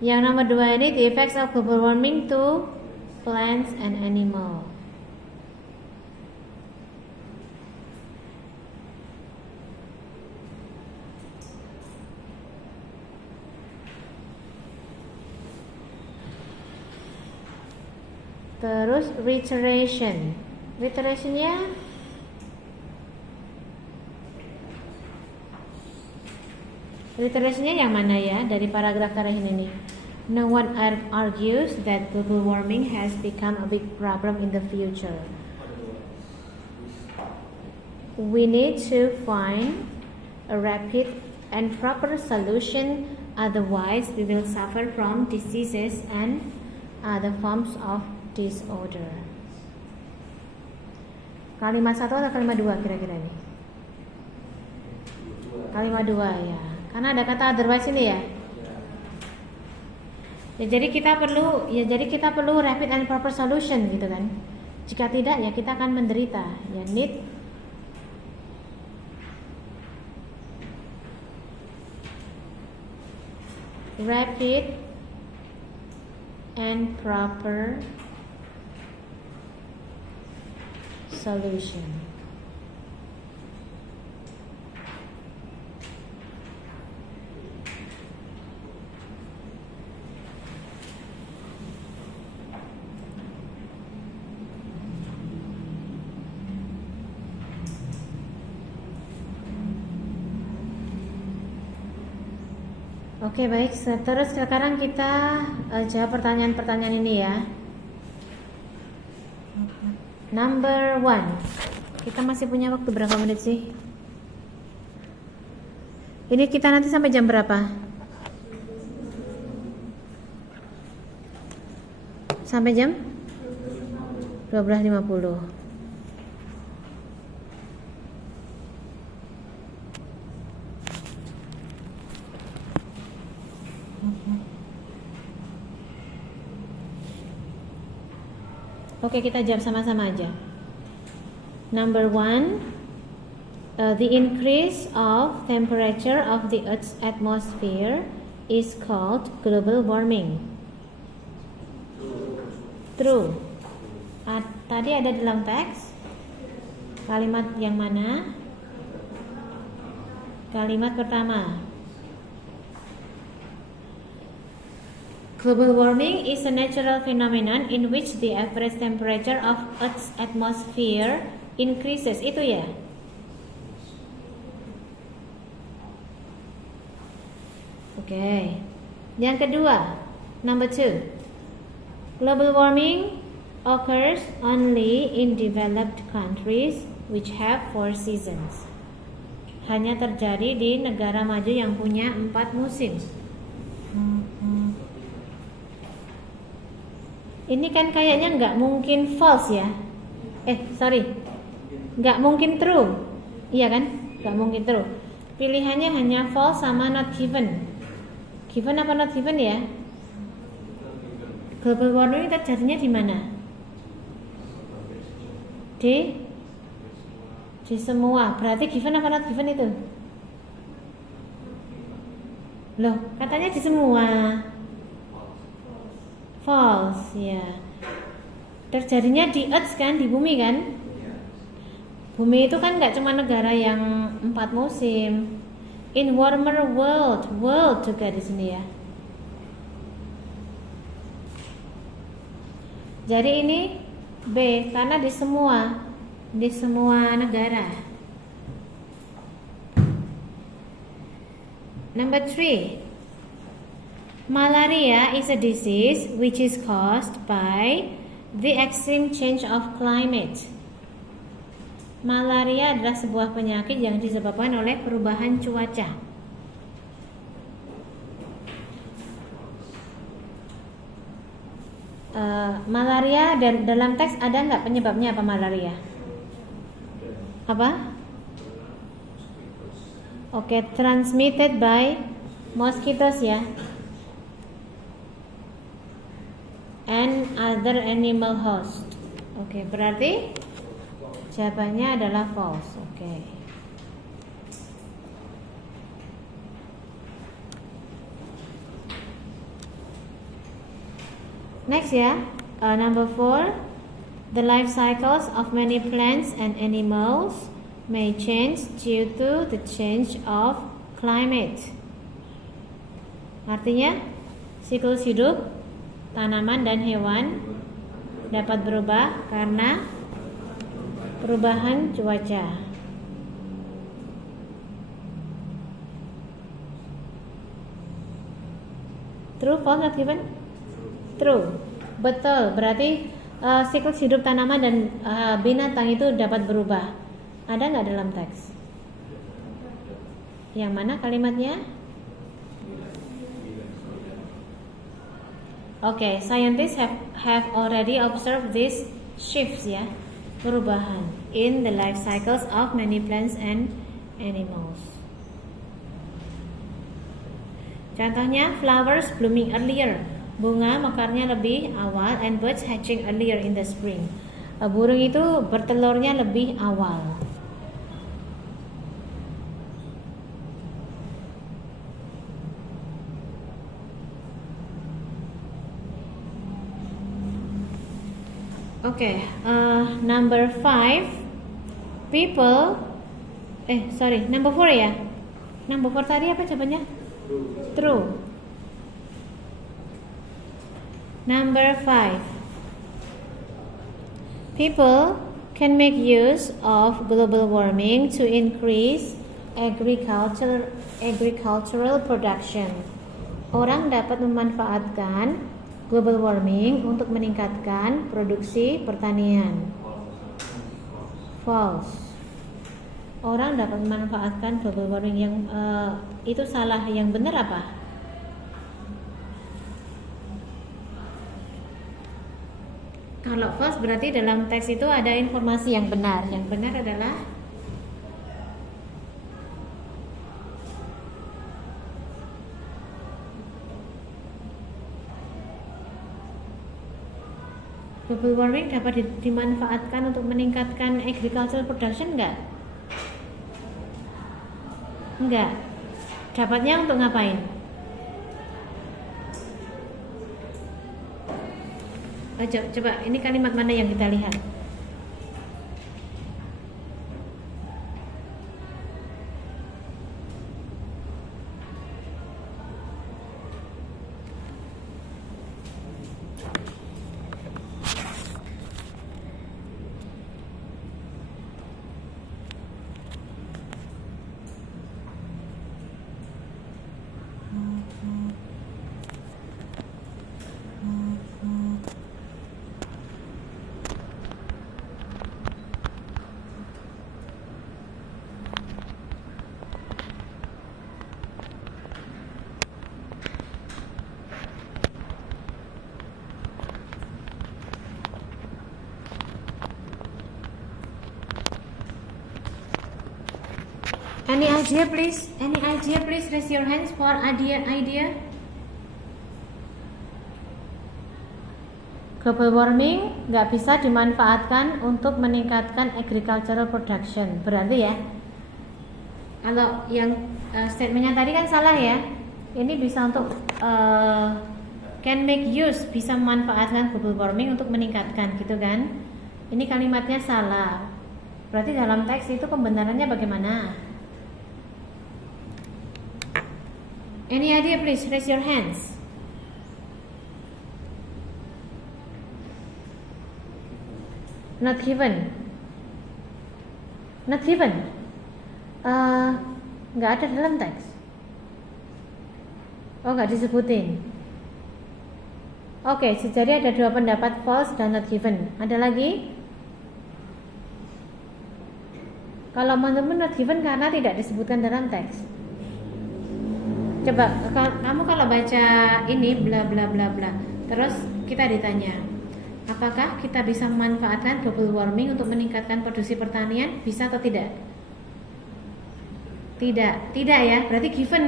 Yang nomor 2 ini the effects of global warming to plants and animal. Terus reiteration. Reiterationnya yang mana ya dari paragraf terakhir ini? No one argues that global warming has become a big problem in the future. We need to find a rapid and proper solution, otherwise we will suffer from diseases and other forms of disorder. Kalimat 1 atau kalimat 2 kira-kira ini? Kalimat 2 ya. Karena ada kata otherwise ini ya. Jadi kita perlu rapid and proper solution gitu kan. Jika tidak ya kita akan menderita. Ya, need rapid and proper solution. Oke, baik. Terus sekarang kita jawab pertanyaan-pertanyaan ini ya. Number 1. Kita masih punya waktu berapa menit sih? Ini kita nanti sampai jam berapa? Sampai jam 12.50. Oke, kita jawab sama-sama aja. Number 1, The increase of temperature of the Earth's atmosphere is called global warming. True. Tadi ada dalam teks kalimat yang mana? Kalimat pertama. Global warming is a natural phenomenon in which the average temperature of Earth's atmosphere increases. Itu ya? Oke. Yang kedua, number 2. Global warming occurs only in developed countries which have 4 seasons. Hanya terjadi di negara maju yang punya 4 musim. Ini kan kayaknya nggak mungkin false ya? Nggak mungkin true. Iya kan? Nggak mungkin true. Pilihannya hanya false sama not given. Given apa not given ya? Global warming terjadinya di mana? Di semua. Berarti given apa not given itu? Loh, katanya di semua. False, ya. Terjadinya di Earth kan, di bumi kan? Bumi itu kan nggak cuma negara yang 4 musim. In warmer world juga di sini ya. Jadi ini B karena di semua negara. Number 3. Malaria is a disease which is caused by the extreme change of climate. Malaria adalah sebuah penyakit yang disebabkan oleh perubahan cuaca. Malaria dan dalam teks ada nggak penyebabnya apa malaria? Apa? Oke, transmitted by mosquitoes ya. And other animal host. Oke, berarti jawabannya adalah false. Oke. Next ya, number 4. The life cycles of many plants and animals may change due to the change of climate. Artinya, siklus hidup tanaman dan hewan dapat berubah karena perubahan cuaca. True, false, not given? True. Betul. Berarti siklus hidup tanaman dan binatang itu dapat berubah. Ada nggak dalam teks? Yang mana kalimatnya? Okay, scientists have already observed these shifts ya, perubahan in the life cycles of many plants and animals. Contohnya, flowers blooming earlier, bunga mekarnya lebih awal, and birds hatching earlier in the spring. Burung itu bertelurnya lebih awal. Okay, number 5. Number 4 ya. Number 4 tadi apa jawabannya? True. Number 5. People can make use of global warming to increase agricultural production. Orang dapat memanfaatkan global warming untuk meningkatkan produksi pertanian. False. Orang dapat memanfaatkan global warming yang itu salah. Yang benar apa? Kalau false berarti dalam teks itu ada informasi yang benar. Yang benar adalah global warming dapat dimanfaatkan untuk meningkatkan agricultural production enggak? Enggak. Dapatnya untuk ngapain? Coba, ini kalimat mana yang kita lihat? Any idea please? Any idea please? Raise your hands for idea. Global warming nggak bisa dimanfaatkan untuk meningkatkan agricultural production. Berarti ya, kalau yang statementnya tadi kan salah ya. Ini bisa untuk can make use, bisa memanfaatkan global warming untuk meningkatkan, gitu kan? Ini kalimatnya salah. Berarti dalam teks itu pembenarannya bagaimana? Any idea please? Raise your hands. Not given. Not given. Nggak ada dalam teks. Oh, nggak disebutin. Oke, jadi ada dua pendapat, false dan not given. Ada lagi? Kalau teman-teman not given karena tidak disebutkan dalam teks. Coba kamu kalau baca ini bla bla bla bla, terus kita ditanya, apakah kita bisa memanfaatkan global warming untuk meningkatkan produksi pertanian? Bisa atau tidak? Tidak ya, berarti given.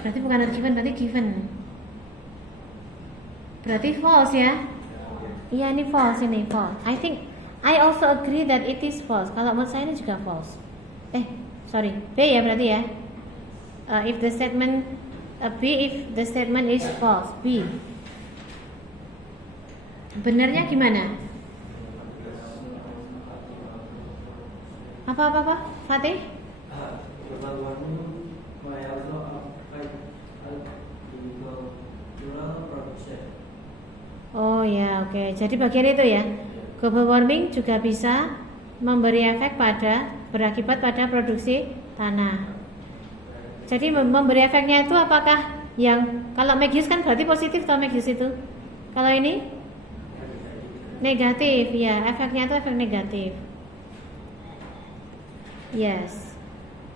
Berarti bukan not given, berarti given. Berarti false ya? Iya, ini false, ini false. I also agree that it is false. Kalau menurut saya ini juga false. Sorry, B ya berarti ya. If the statement is false, B. Benarnya gimana? Apa? Fatih? Oh ya, oke. Jadi bagian itu ya. Global warming juga bisa berakibat pada produksi tanah. Jadi memberi efeknya itu apakah yang kalau make use kan berarti positif atau make use itu? Kalau ini negatif ya, efeknya itu efek negatif. Yes,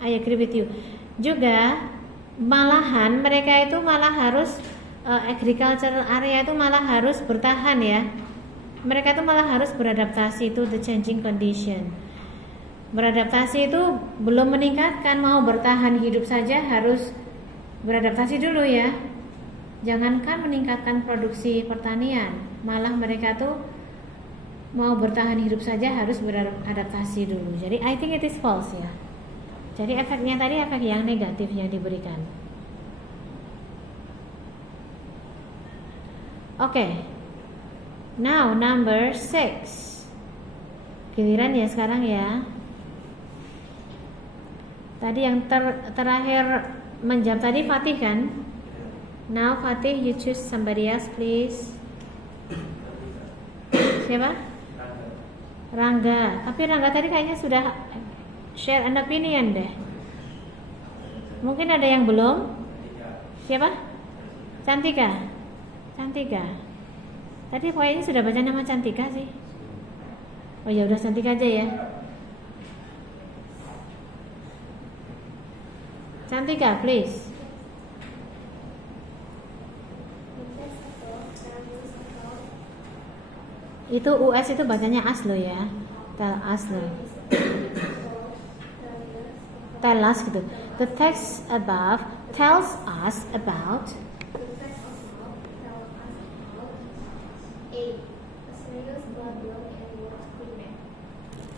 I agree with you. Juga malahan mereka itu malah harus agricultural area itu malah harus bertahan ya. Mereka itu malah harus beradaptasi to the changing condition. Beradaptasi itu belum meningkatkan, mau bertahan hidup saja harus beradaptasi dulu ya. Jangankan meningkatkan produksi pertanian, malah mereka tuh mau bertahan hidup saja harus beradaptasi dulu. Jadi I think it is false ya. Jadi efeknya tadi efek yang negatif yang diberikan. Oke. Now number 6. Giliran ya sekarang ya. Tadi yang terakhir menjawab tadi Fatih kan? Now Fatih, you choose somebody else please. Siapa? Rangga. Tapi Rangga tadi kayaknya sudah share an opinion deh. Mungkin ada yang belum? Siapa? Cantika. Tadi kayaknya sudah baca nama Cantika sih. Oh ya udah Cantika aja ya. Cantika, please. Itu US itu bacanya as lo ya. Tell us lo. Tell us gitu. The text above tells us about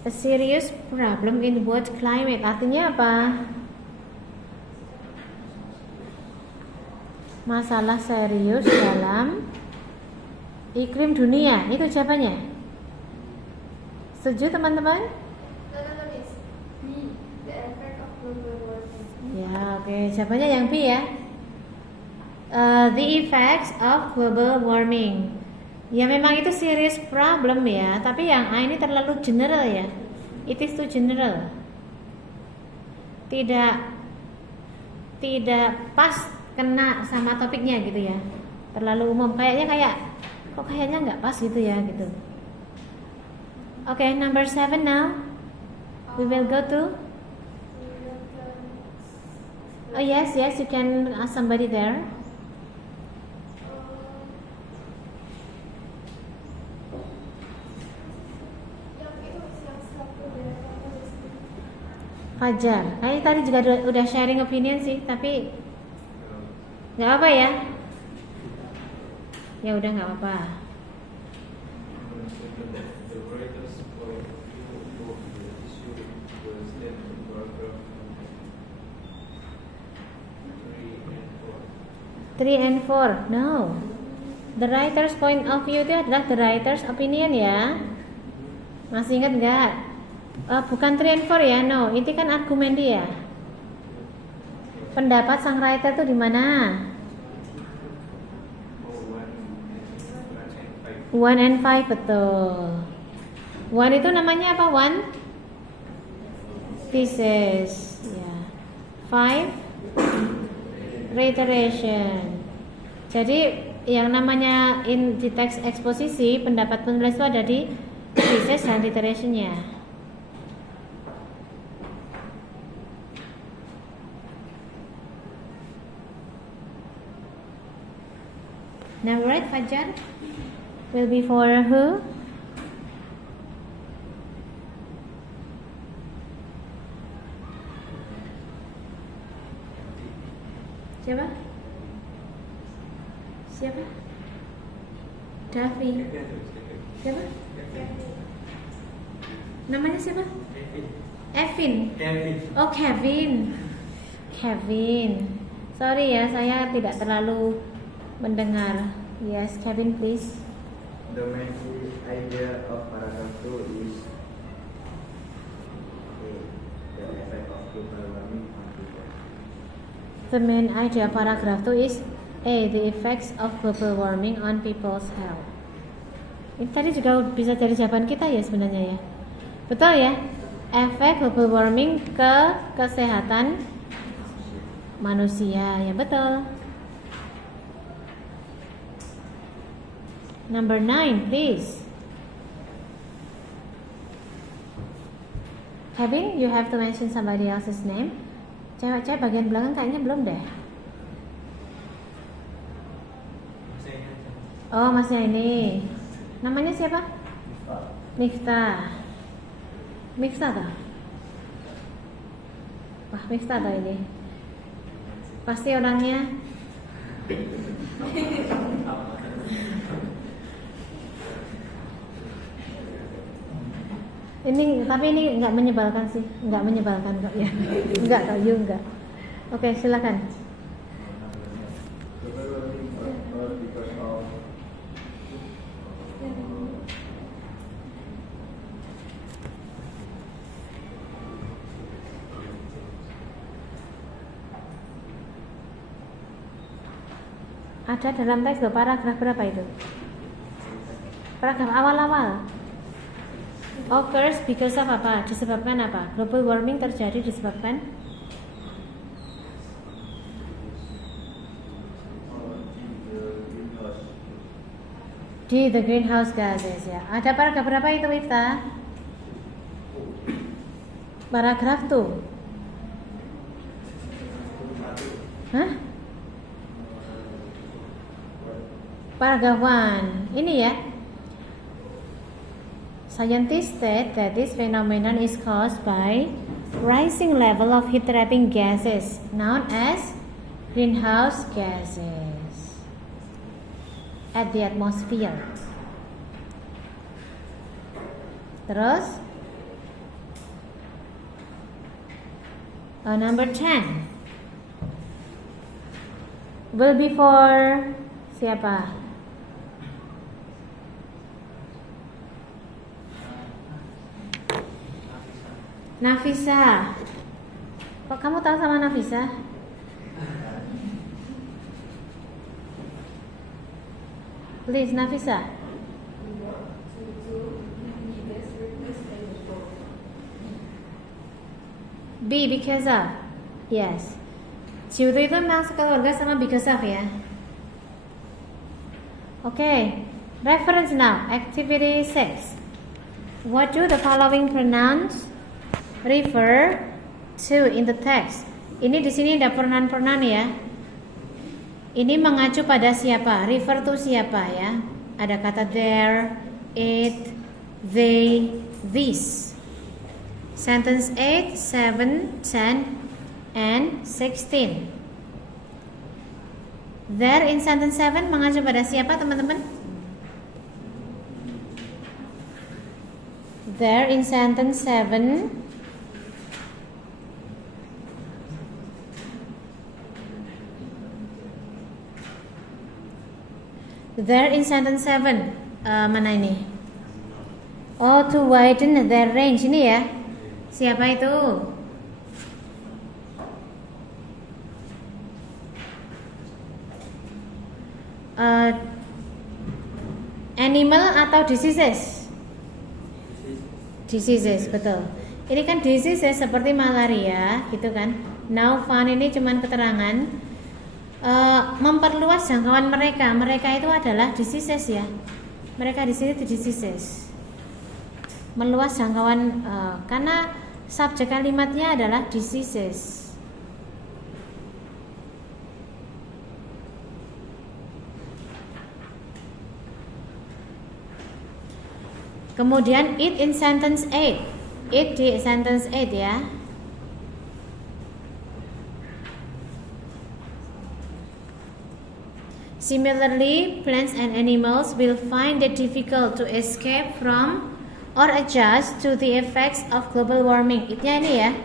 a serious problem in world climate. Artinya apa? masalah serius dalam iklim dunia. Itu jawabannya. Setuju teman-teman? The effect of global warming. Ya, oke. Jawabannya yang B ya. The effects of global warming. Ya memang itu serious problem ya. Tapi yang A ini terlalu general ya. It is too general. Tidak pas kena sama topiknya gitu ya. Terlalu umum. Kayaknya nggak pas gitu ya gitu. Okay, number 7 now. We will go to. Oh yes, you can ask somebody there. Fajar. Kayaknya tadi juga udah sharing opinion sih, tapi nggak apa ya. Ya udah nggak apa. Three and four, no. The writer's point of view itu adalah the writer's opinion ya. Masih ingat nggak? Bukan 3 and 4 ya, no. Itu kan argumen dia. Pendapat sang writer itu di mana? 1 and 5 betul. 1 itu namanya apa? 1 thesis. Ya. 5 reiteration. Jadi yang namanya di teks eksposisi pendapat penulis itu ada di thesis dan reiterationnya. Now right Fajar will be for who? Siapa? Davi. Siapa? Namanya siapa? Evin. Oh Kevin. Sorry ya, saya tidak terlalu mendengar. Yes, Kevin please. The main idea of paragraph 2 is the effect of global warming on people. The main idea of paragraph 2 is A. The effects of global warming on people's health. Ini tadi juga bisa jadi jawaban kita ya sebenarnya ya. Betul ya? Efek global warming ke kesehatan manusia. Ya betul. Number 9, please. Kevin, you have to mention somebody else's name. Cewek-cewek bagian belakang kayaknya belum deh. Oh, masnya ini. Namanya siapa? Miftah. Miftah toh? Wah, Miftah toh ini. Pasti orangnya tapi ini nggak menyebalkan sih, nggak menyebalkan kok ya, nggak kok, you nggak. Oke, silakan. Ada dalam teks loh, paragraf berapa itu? Paragraf awal-awal. Occurs because of apa? Disebabkan apa? Global warming terjadi disebabkan di the greenhouse gases ya. Ada paragraf berapa itu Miftah? Paragraf tuh. Hah? Paragraf 1. Ini ya. Scientists state that this phenomenon is caused by rising level of heat-trapping gases known as greenhouse gases at the atmosphere. Terus number 10. Will before siapa? Nafisa. Kok kamu tahu sama Nafisa? Please, Nafisa. B, because of. Yes. To itu masuk keluarga sama because of ya. Okay. Reference now. Activity 6. What do the following pronouns refer to in the text? Ini di sini ada pronoun ya. Ini mengacu pada siapa? Refer to siapa ya? Ada kata there, it, they, this. Sentence 8, 7, 10, and 16. There in sentence 7 mengacu pada siapa teman-teman? There in sentence 7 There in sentence 7 mana ini? Oh, to widen their range ini ya. Siapa itu? Animal atau diseases? Diseases, betul. Ini kan diseases seperti malaria gitu kan. Now found ini cuman keterangan memperluas jangkauan mereka. Mereka itu adalah diseases ya. Mereka di sini itu diseases. Meluas jangkauan karena subjek kalimatnya adalah diseases. Kemudian it in sentence 8. It di sentence 8 ya. Similarly, plants and animals will find it difficult to escape from or adjust to the effects of global warming. Itnya ini ya.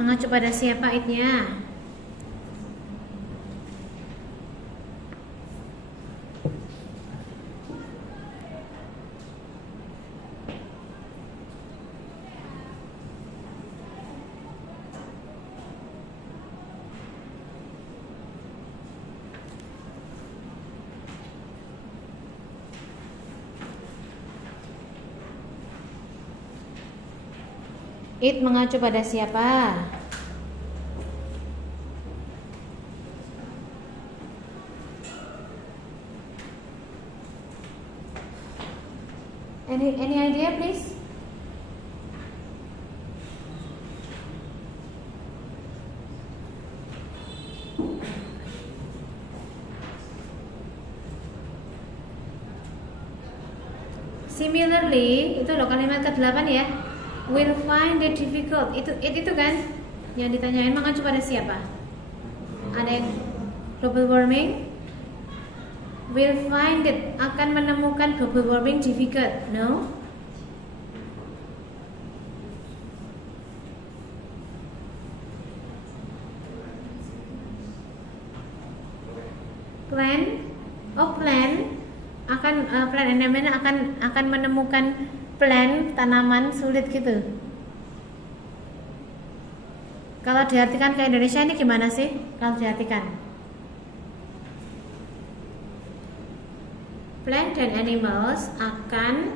Mengacu pada siapa itnya? It mengacu pada siapa? Any idea, please? Similarly, itu loh kalimat ke-8 ya. Will find it difficult. Itu kan yang ditanyain mengacu pada siapa? Ada yang global warming. Will find it akan menemukan global warming difficult. No. Plan akan plan animal akan menemukan plant tanaman sulit gitu. Kalau diartikan ke Indonesia ini gimana sih? Kalau diartikan plant dan animals akan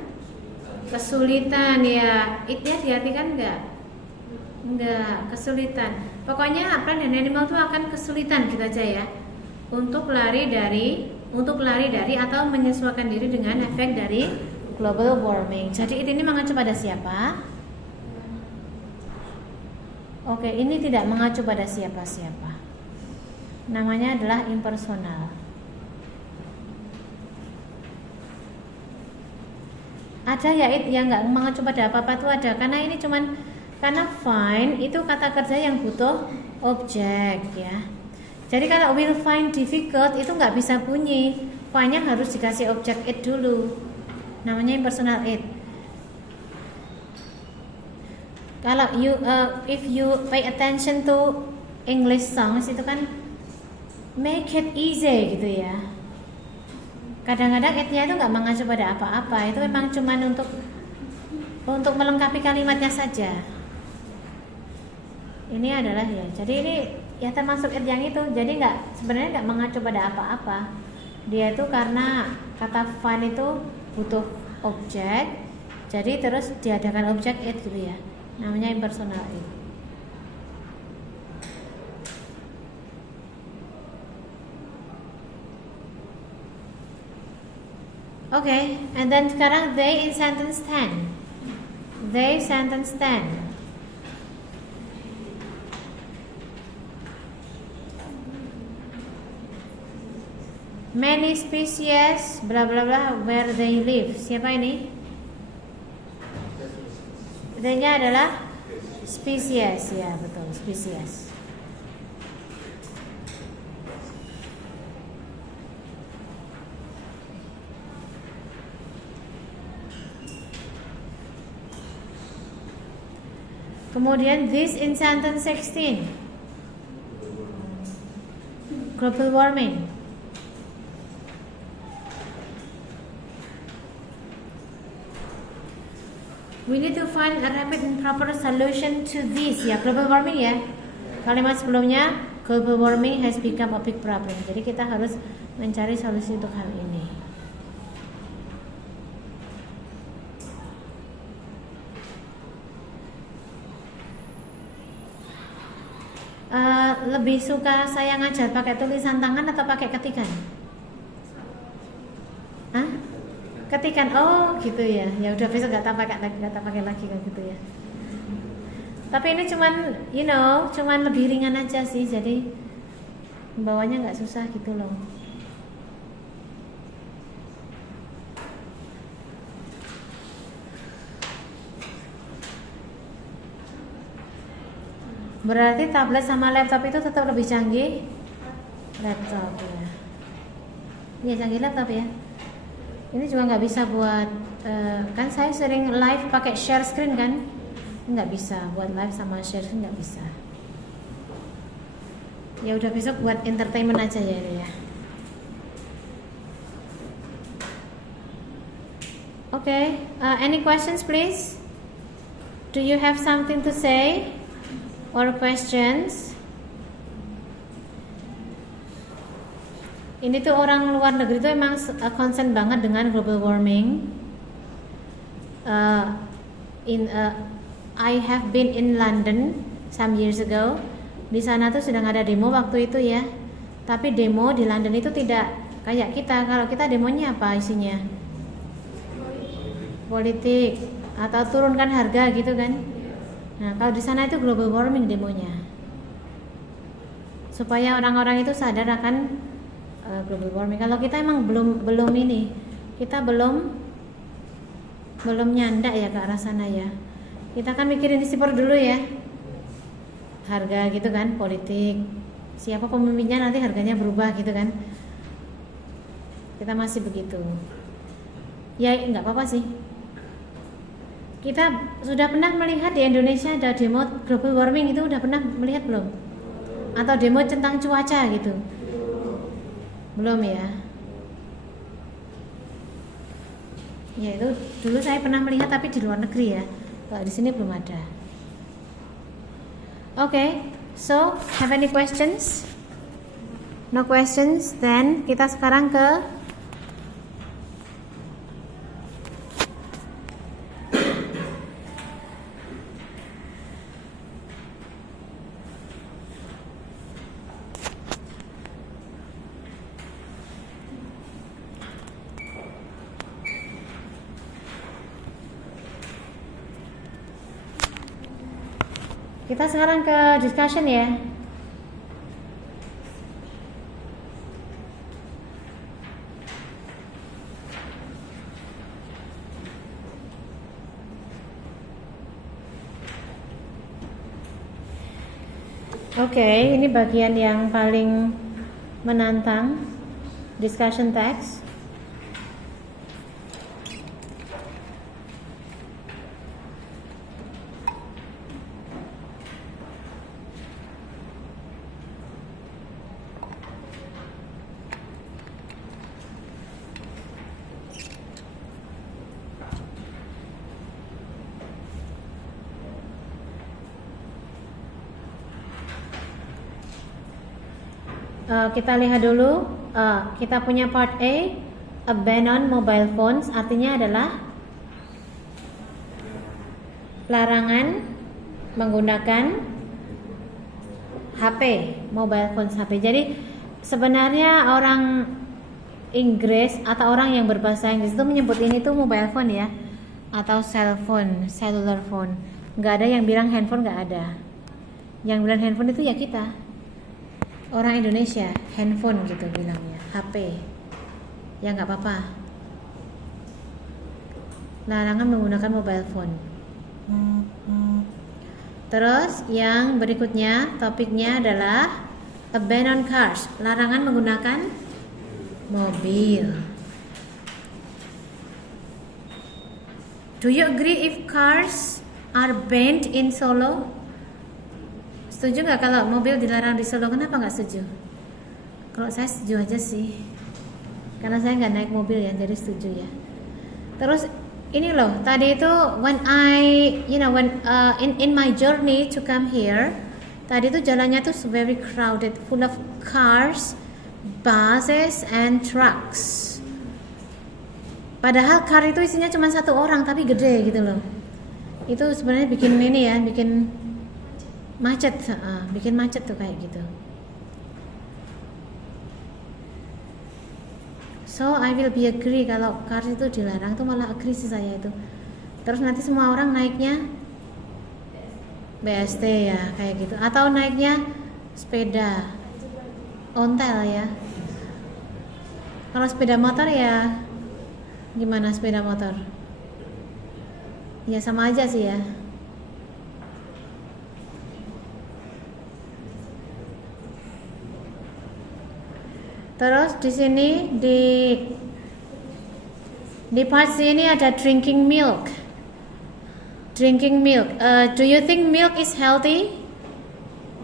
kesulitan ya. Itnya diartikan enggak kesulitan. Pokoknya plant dan animal itu akan kesulitan gitu aja ya. Untuk lari dari atau menyesuaikan diri dengan efek dari global warming. Jadi ini mengacu pada siapa? Oke, ini tidak mengacu pada siapa-siapa. Namanya adalah impersonal. Ada ya yang nggak mengacu pada apa-apa tuh ada. Karena ini karena find itu kata kerja yang butuh objek ya. Jadi kalau will find difficult itu nggak bisa bunyi. Find-nya harus dikasih objek it dulu. Namanya impersonal it. Kalau if you pay attention to English songs itu kan make it easy gitu ya. Kadang-kadang it-nya itu nggak mengacu pada apa-apa, itu memang cuman untuk melengkapi kalimatnya saja. Ini adalah ya, jadi ini ya termasuk it yang itu, jadi sebenarnya nggak mengacu pada apa-apa. Dia itu karena kata find itu butuh objek, jadi terus diadakan objek it gitu ya, namanya impersonal it. Okay, and then sekarang they in sentence 10. They sentence 10. Many species bla bla bla where they live. Siapa ini? They-nya adalah species, ya betul, species. Kemudian this in sentence 16. Global warming. We need to find a rapid and proper solution to this ya, global warming ya. Kalimat sebelumnya global warming has become a big problem. Jadi kita harus mencari solusi untuk hal ini. Lebih suka saya ngajar pakai tulisan tangan atau pakai ketikan? Hah? Ketikan, oh gitu ya. Ya udah besok nggak tak pakai lagi kan gitu ya. Tapi ini cuman lebih ringan aja sih, jadi bawanya nggak susah gitu loh. Berarti tablet sama laptop itu tetap lebih canggih laptop ya. Iya canggih laptop ya. Ini juga nggak bisa buat kan saya sering live pakai share screen kan, nggak bisa buat live sama share screen, nggak bisa. Ya udah besok buat entertainment aja ya ini ya. Okay, any questions please? Do you have something to say or questions? Ini tuh orang luar negeri tuh emang concern banget dengan global warming. I have been in London some years ago. Di sana tuh sedang ada demo waktu itu ya. Tapi demo di London itu tidak kayak kita. Kalau kita demonya apa isinya? Politik atau turunkan harga gitu kan. Nah, kalau di sana itu global warming demonya. Supaya orang-orang itu sadar akan global warming. Kalau kita emang belum ini, kita belum nyandak ya ke arah sana ya. Kita kan mikirin isi perut dulu ya, harga gitu kan, politik, siapa pemimpinnya nanti harganya berubah gitu kan. Kita masih begitu. Ya nggak apa-apa sih. Kita sudah pernah melihat di Indonesia ada demo global warming, itu udah pernah melihat belum? Atau demo tentang cuaca gitu? Belum ya? Ya itu dulu saya pernah melihat tapi di luar negeri ya. Kalau di sini belum ada. Okay, so have any questions? No questions, then kita sekarang ke discussion ya. Oke, ini bagian yang paling menantang, discussion text. Kita lihat dulu. Kita punya part A, a ban on mobile phones, artinya adalah larangan menggunakan HP, mobile phones HP. Jadi sebenarnya orang Inggris atau orang yang berbahasa Inggris itu menyebut ini tuh mobile phone ya, atau cellular phone. Nggak ada yang bilang handphone, nggak ada. Yang bilang handphone itu ya kita, orang Indonesia, handphone gitu bilangnya, HP. Ya nggak apa-apa. Larangan menggunakan mobile phone. Terus yang berikutnya topiknya adalah a ban on cars, larangan menggunakan mobil. Do you agree if cars are banned in Solo? Setuju nggak kalau mobil dilarang di Solo? Kenapa nggak setuju? Kalau saya setuju aja sih, karena saya nggak naik mobil ya, jadi setuju ya. Terus ini loh, tadi itu when in my journey to come here, tadi itu jalannya tuh very crowded, full of cars, buses and trucks. Padahal car itu isinya cuma satu orang tapi gede gitu loh. Itu sebenarnya bikin ini ya, bikin macet tuh kayak gitu. So I will be agree kalau car itu dilarang, tuh malah agree sih saya itu. Terus nanti semua orang naiknya BST ya kayak gitu, atau naiknya sepeda ontel ya. Kalau sepeda motor ya gimana sepeda motor? Ya sama aja sih ya. Terus di sini di part C ini ada drinking milk. Drinking milk. Do you think milk is healthy?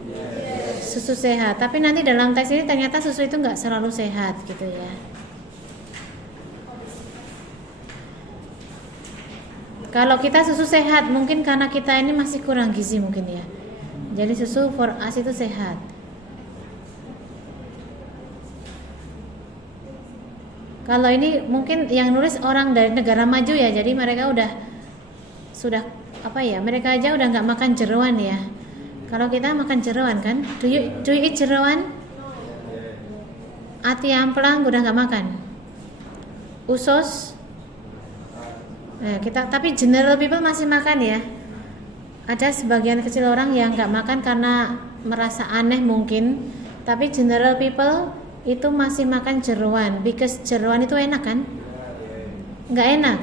Yes. Susu sehat. Tapi nanti dalam teks ini ternyata susu itu nggak selalu sehat gitu ya. Kalau kita susu sehat, mungkin karena kita ini masih kurang gizi mungkin ya. Jadi susu for us itu sehat. Kalau ini mungkin yang nulis orang dari negara maju ya, jadi mereka sudah apa ya? Mereka aja udah nggak makan jeroan ya. Kalau kita makan jeroan kan? Do you eat jeroan? Ati amplang udah nggak makan. Usus? Tapi general people masih makan ya. Ada sebagian kecil orang yang nggak makan karena merasa aneh mungkin. Tapi general people itu masih makan jeroan, because jeroan itu enak kan? Nggak enak.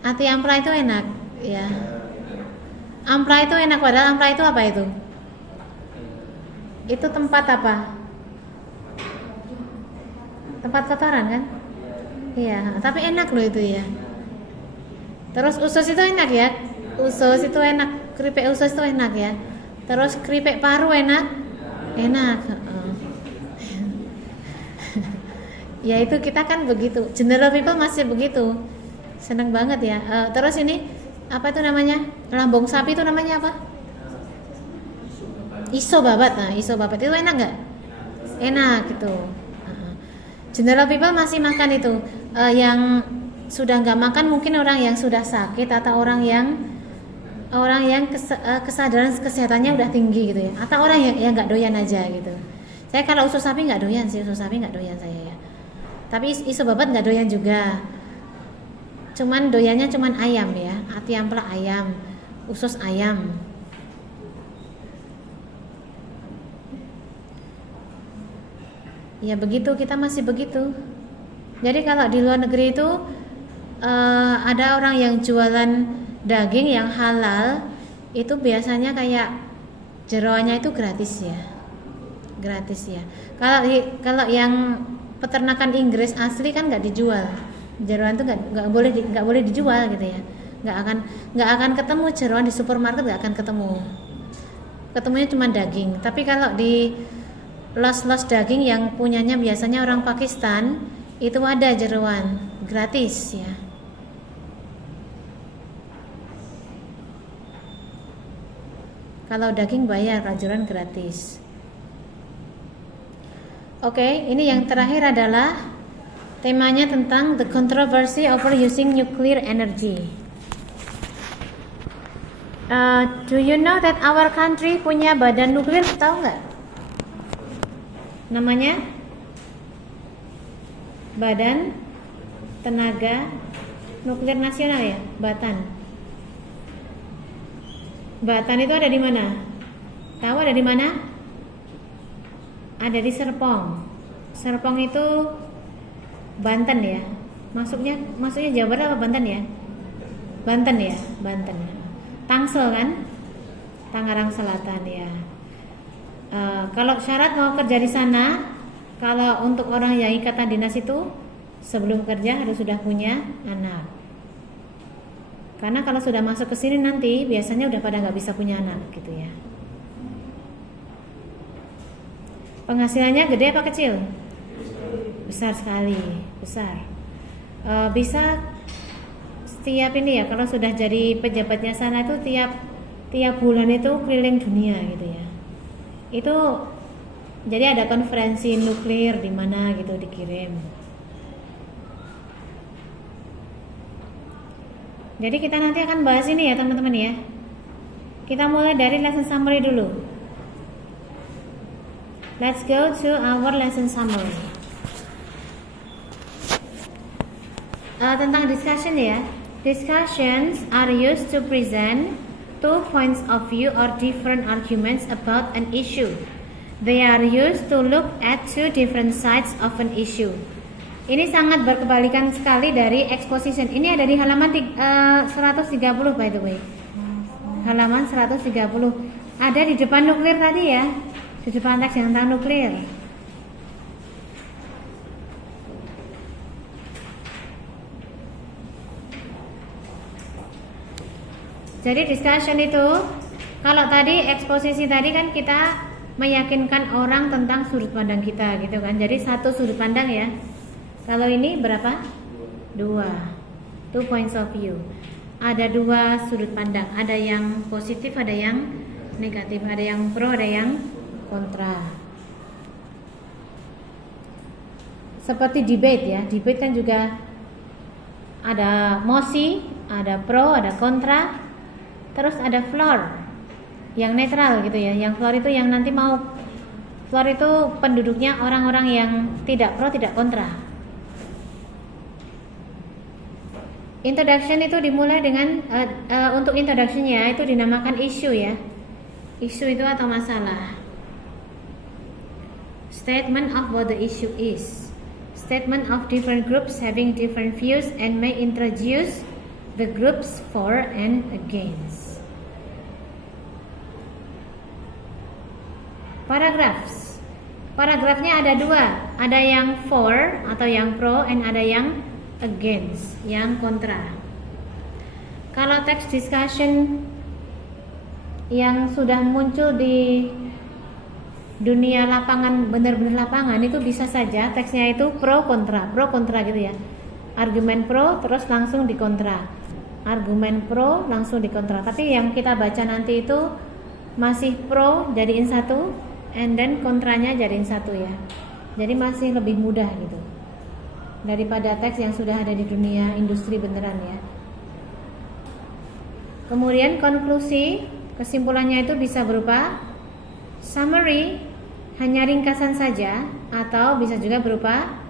Ati ampla itu enak ya. Ampla itu enak, padahal ampla itu apa itu? Itu tempat apa? Tempat kotoran kan? Iya, tapi enak loh itu ya. Terus usus itu enak ya. Usus itu enak, keripik usus itu enak ya. Terus keripik paru enak? Enak. Ya itu kita kan begitu, general people masih begitu, seneng banget ya. Terus ini apa itu namanya, lambung sapi itu namanya apa? Iso babat. Nah iso babat itu enak nggak? Enak gitu. General people masih makan itu. Yang sudah nggak makan mungkin orang yang sudah sakit atau orang yang kesadaran kesehatannya udah tinggi gitu ya, atau orang yang nggak doyan aja gitu. Saya kalau usus sapi nggak doyan sih, usus sapi nggak doyan saya ya. Tapi iso babat nggak doyan juga. Cuman doyannya cuman ayam ya, ati ampla ayam, usus ayam. Ya begitu, kita masih begitu. Jadi kalau di luar negeri itu ada orang yang jualan daging yang halal, itu biasanya kayak jeroannya itu gratis ya. Gratis ya. Kalau yang peternakan Inggris asli kan nggak dijual, jeroan itu nggak boleh dijual gitu ya, nggak akan ketemu jeroan di supermarket, nggak akan ketemunya cuma daging. Tapi kalau di los daging yang punyanya biasanya orang Pakistan itu ada jeroan gratis ya. Kalau daging bayar, jeroan gratis. Oke, ini yang terakhir adalah temanya tentang the controversy over using nuclear energy. Do you know that our country punya badan nuklir? Tahu nggak? Namanya Badan Tenaga Nuklir Nasional ya, Batan. Batan itu ada di mana? Tahu ada di mana? Ada di Serpong. Serpong itu Banten ya. Maksudnya Jawa Barat apa Banten ya? Banten ya, Banten. Tangsel kan? Tangerang Selatan ya. Kalau syarat mau kerja di sana, kalau untuk orang yang ikatan dinas itu sebelum kerja harus sudah punya anak. Karena kalau sudah masuk ke sini nanti biasanya udah pada nggak bisa punya anak gitu ya. Penghasilannya gede apa kecil? Besar sekali, besar. Bisa setiap ini ya, kalau sudah jadi pejabatnya sana itu tiap bulan itu keliling dunia gitu ya. Itu jadi ada konferensi nuklir di mana gitu dikirim. Jadi kita nanti akan bahas ini ya teman-teman ya. Kita mulai dari lesson summary dulu. Let's go to our lesson summary. Tentang discussion ya. Discussions are used to present two points of view or different arguments about an issue. They are used to look at two different sides of an issue. Ini sangat berkebalikan sekali dari exposition. Ini ada di halaman 130 by the way. Halaman 130. Ada di depan nuklir tadi ya. Di depan teks yang tentang nuklir. Jadi discussion itu, kalau tadi eksposisi tadi kan kita meyakinkan orang tentang sudut pandang kita gitu kan. Jadi satu sudut pandang ya. Kalau ini berapa? 2. 2 points of view. Ada 2 sudut pandang. Ada yang positif, ada yang negatif. Ada yang pro, ada yang kontra. Seperti debate ya. Debate kan juga ada mosi, ada pro, ada kontra. Terus ada floor yang netral gitu ya. Yang floor itu yang nanti mau, floor itu penduduknya orang-orang yang tidak pro, tidak kontra. Introduction itu dimulai dengan untuk introductionnya itu dinamakan issue ya. Issue itu atau masalah. Statement of what the issue is. Statement of different groups having different views and may introduce the groups for and against. Paragraphs. Paragrafnya ada 2. Ada yang for atau yang pro, and ada yang against, yang kontra. Kalau text discussion yang sudah muncul di dunia lapangan, benar-benar lapangan, itu bisa saja teksnya itu pro kontra gitu ya. Argumen pro terus langsung dikontra. Argumen pro langsung dikontra. Tapi yang kita baca nanti itu masih pro jadiin satu, and then kontranya jadiin satu ya. Jadi masih lebih mudah gitu daripada teks yang sudah ada di dunia industri beneran ya. Kemudian konklusi, kesimpulannya itu bisa berupa summary, hanya ringkasan saja, atau bisa juga berupa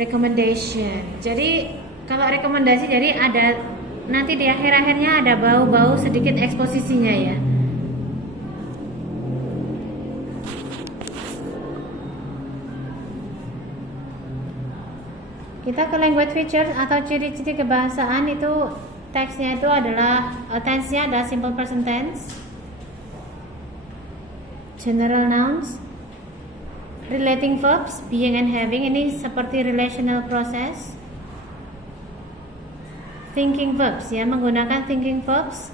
recommendation. Jadi kalau rekomendasi, jadi ada nanti di akhir-akhirnya ada bau-bau sedikit eksposisinya ya. Kita ke language features atau ciri-ciri kebahasaan itu, teksnya itu adalah tense-nya ada simple present tense, general nouns, relating verbs, being and having, ini seperti relational process, thinking verbs ya, menggunakan thinking verbs.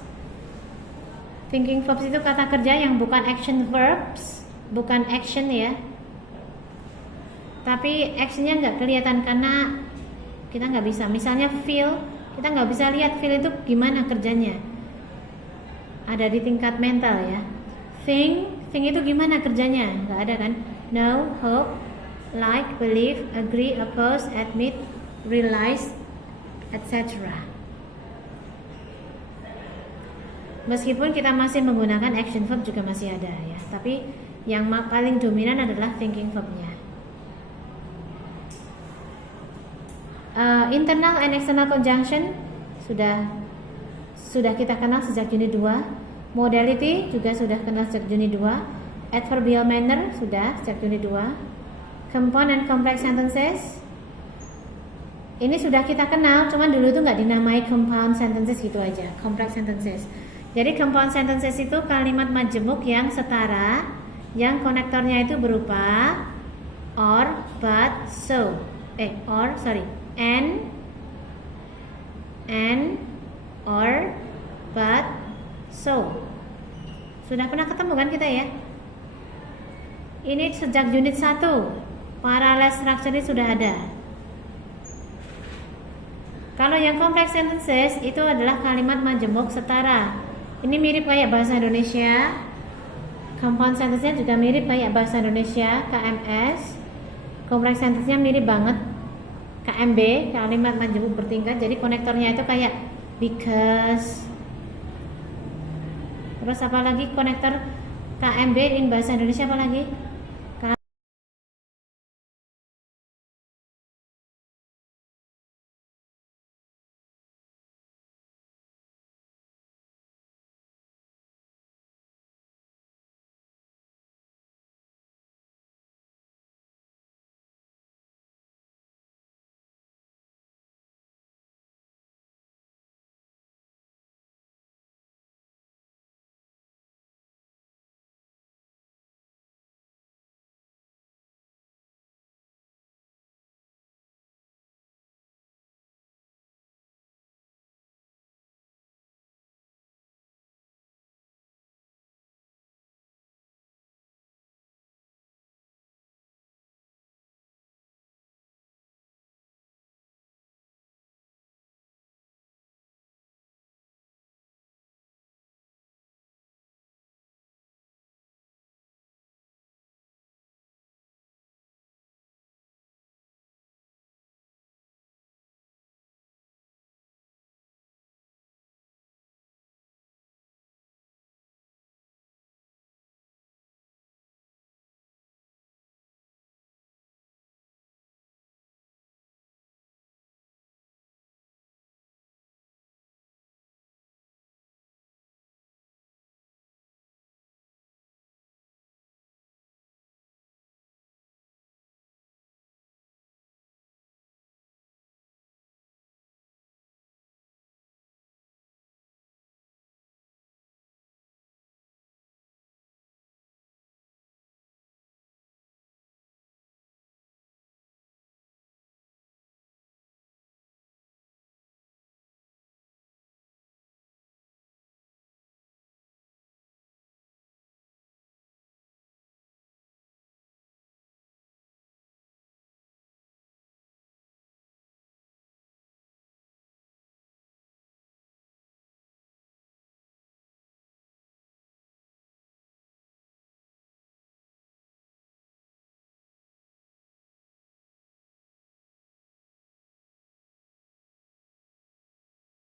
Thinking verbs itu kata kerja yang bukan action verbs, bukan action ya, tapi actionnya nggak kelihatan karena kita nggak bisa. Misalnya feel, kita nggak bisa lihat feel itu gimana kerjanya, ada di tingkat mental ya. Think itu gimana kerjanya, nggak ada kan. know, hope, like, believe, agree, oppose, admit, realize, etc. Meskipun kita masih menggunakan action verb juga masih ada ya, tapi yang paling dominan adalah thinking verbnya. Internal and external conjunction sudah kita kenal sejak unit 2. Modality juga sudah kenal sejak unit 2. Adverbial manner sudah sejak unit 2. Compound and complex sentences ini sudah kita kenal, cuman dulu tuh nggak dinamai compound sentences gitu aja, complex sentences. Jadi compound sentences itu kalimat majemuk yang setara, yang konektornya itu berupa or, but, so, and, or, but, so. Sudah pernah ketemu kan kita ya? Ini sejak unit 1. Parallel structure ini sudah ada. Kalau yang complex sentences itu adalah kalimat majemuk setara. Ini mirip kayak bahasa Indonesia. Compound sentence-nya juga mirip kayak bahasa Indonesia, KMS. Complex sentence-nya mirip banget KMB, kalimat majemuk bertingkat. Jadi konektornya itu kayak because. Terus apa lagi konektor KMB in bahasa Indonesia apa lagi?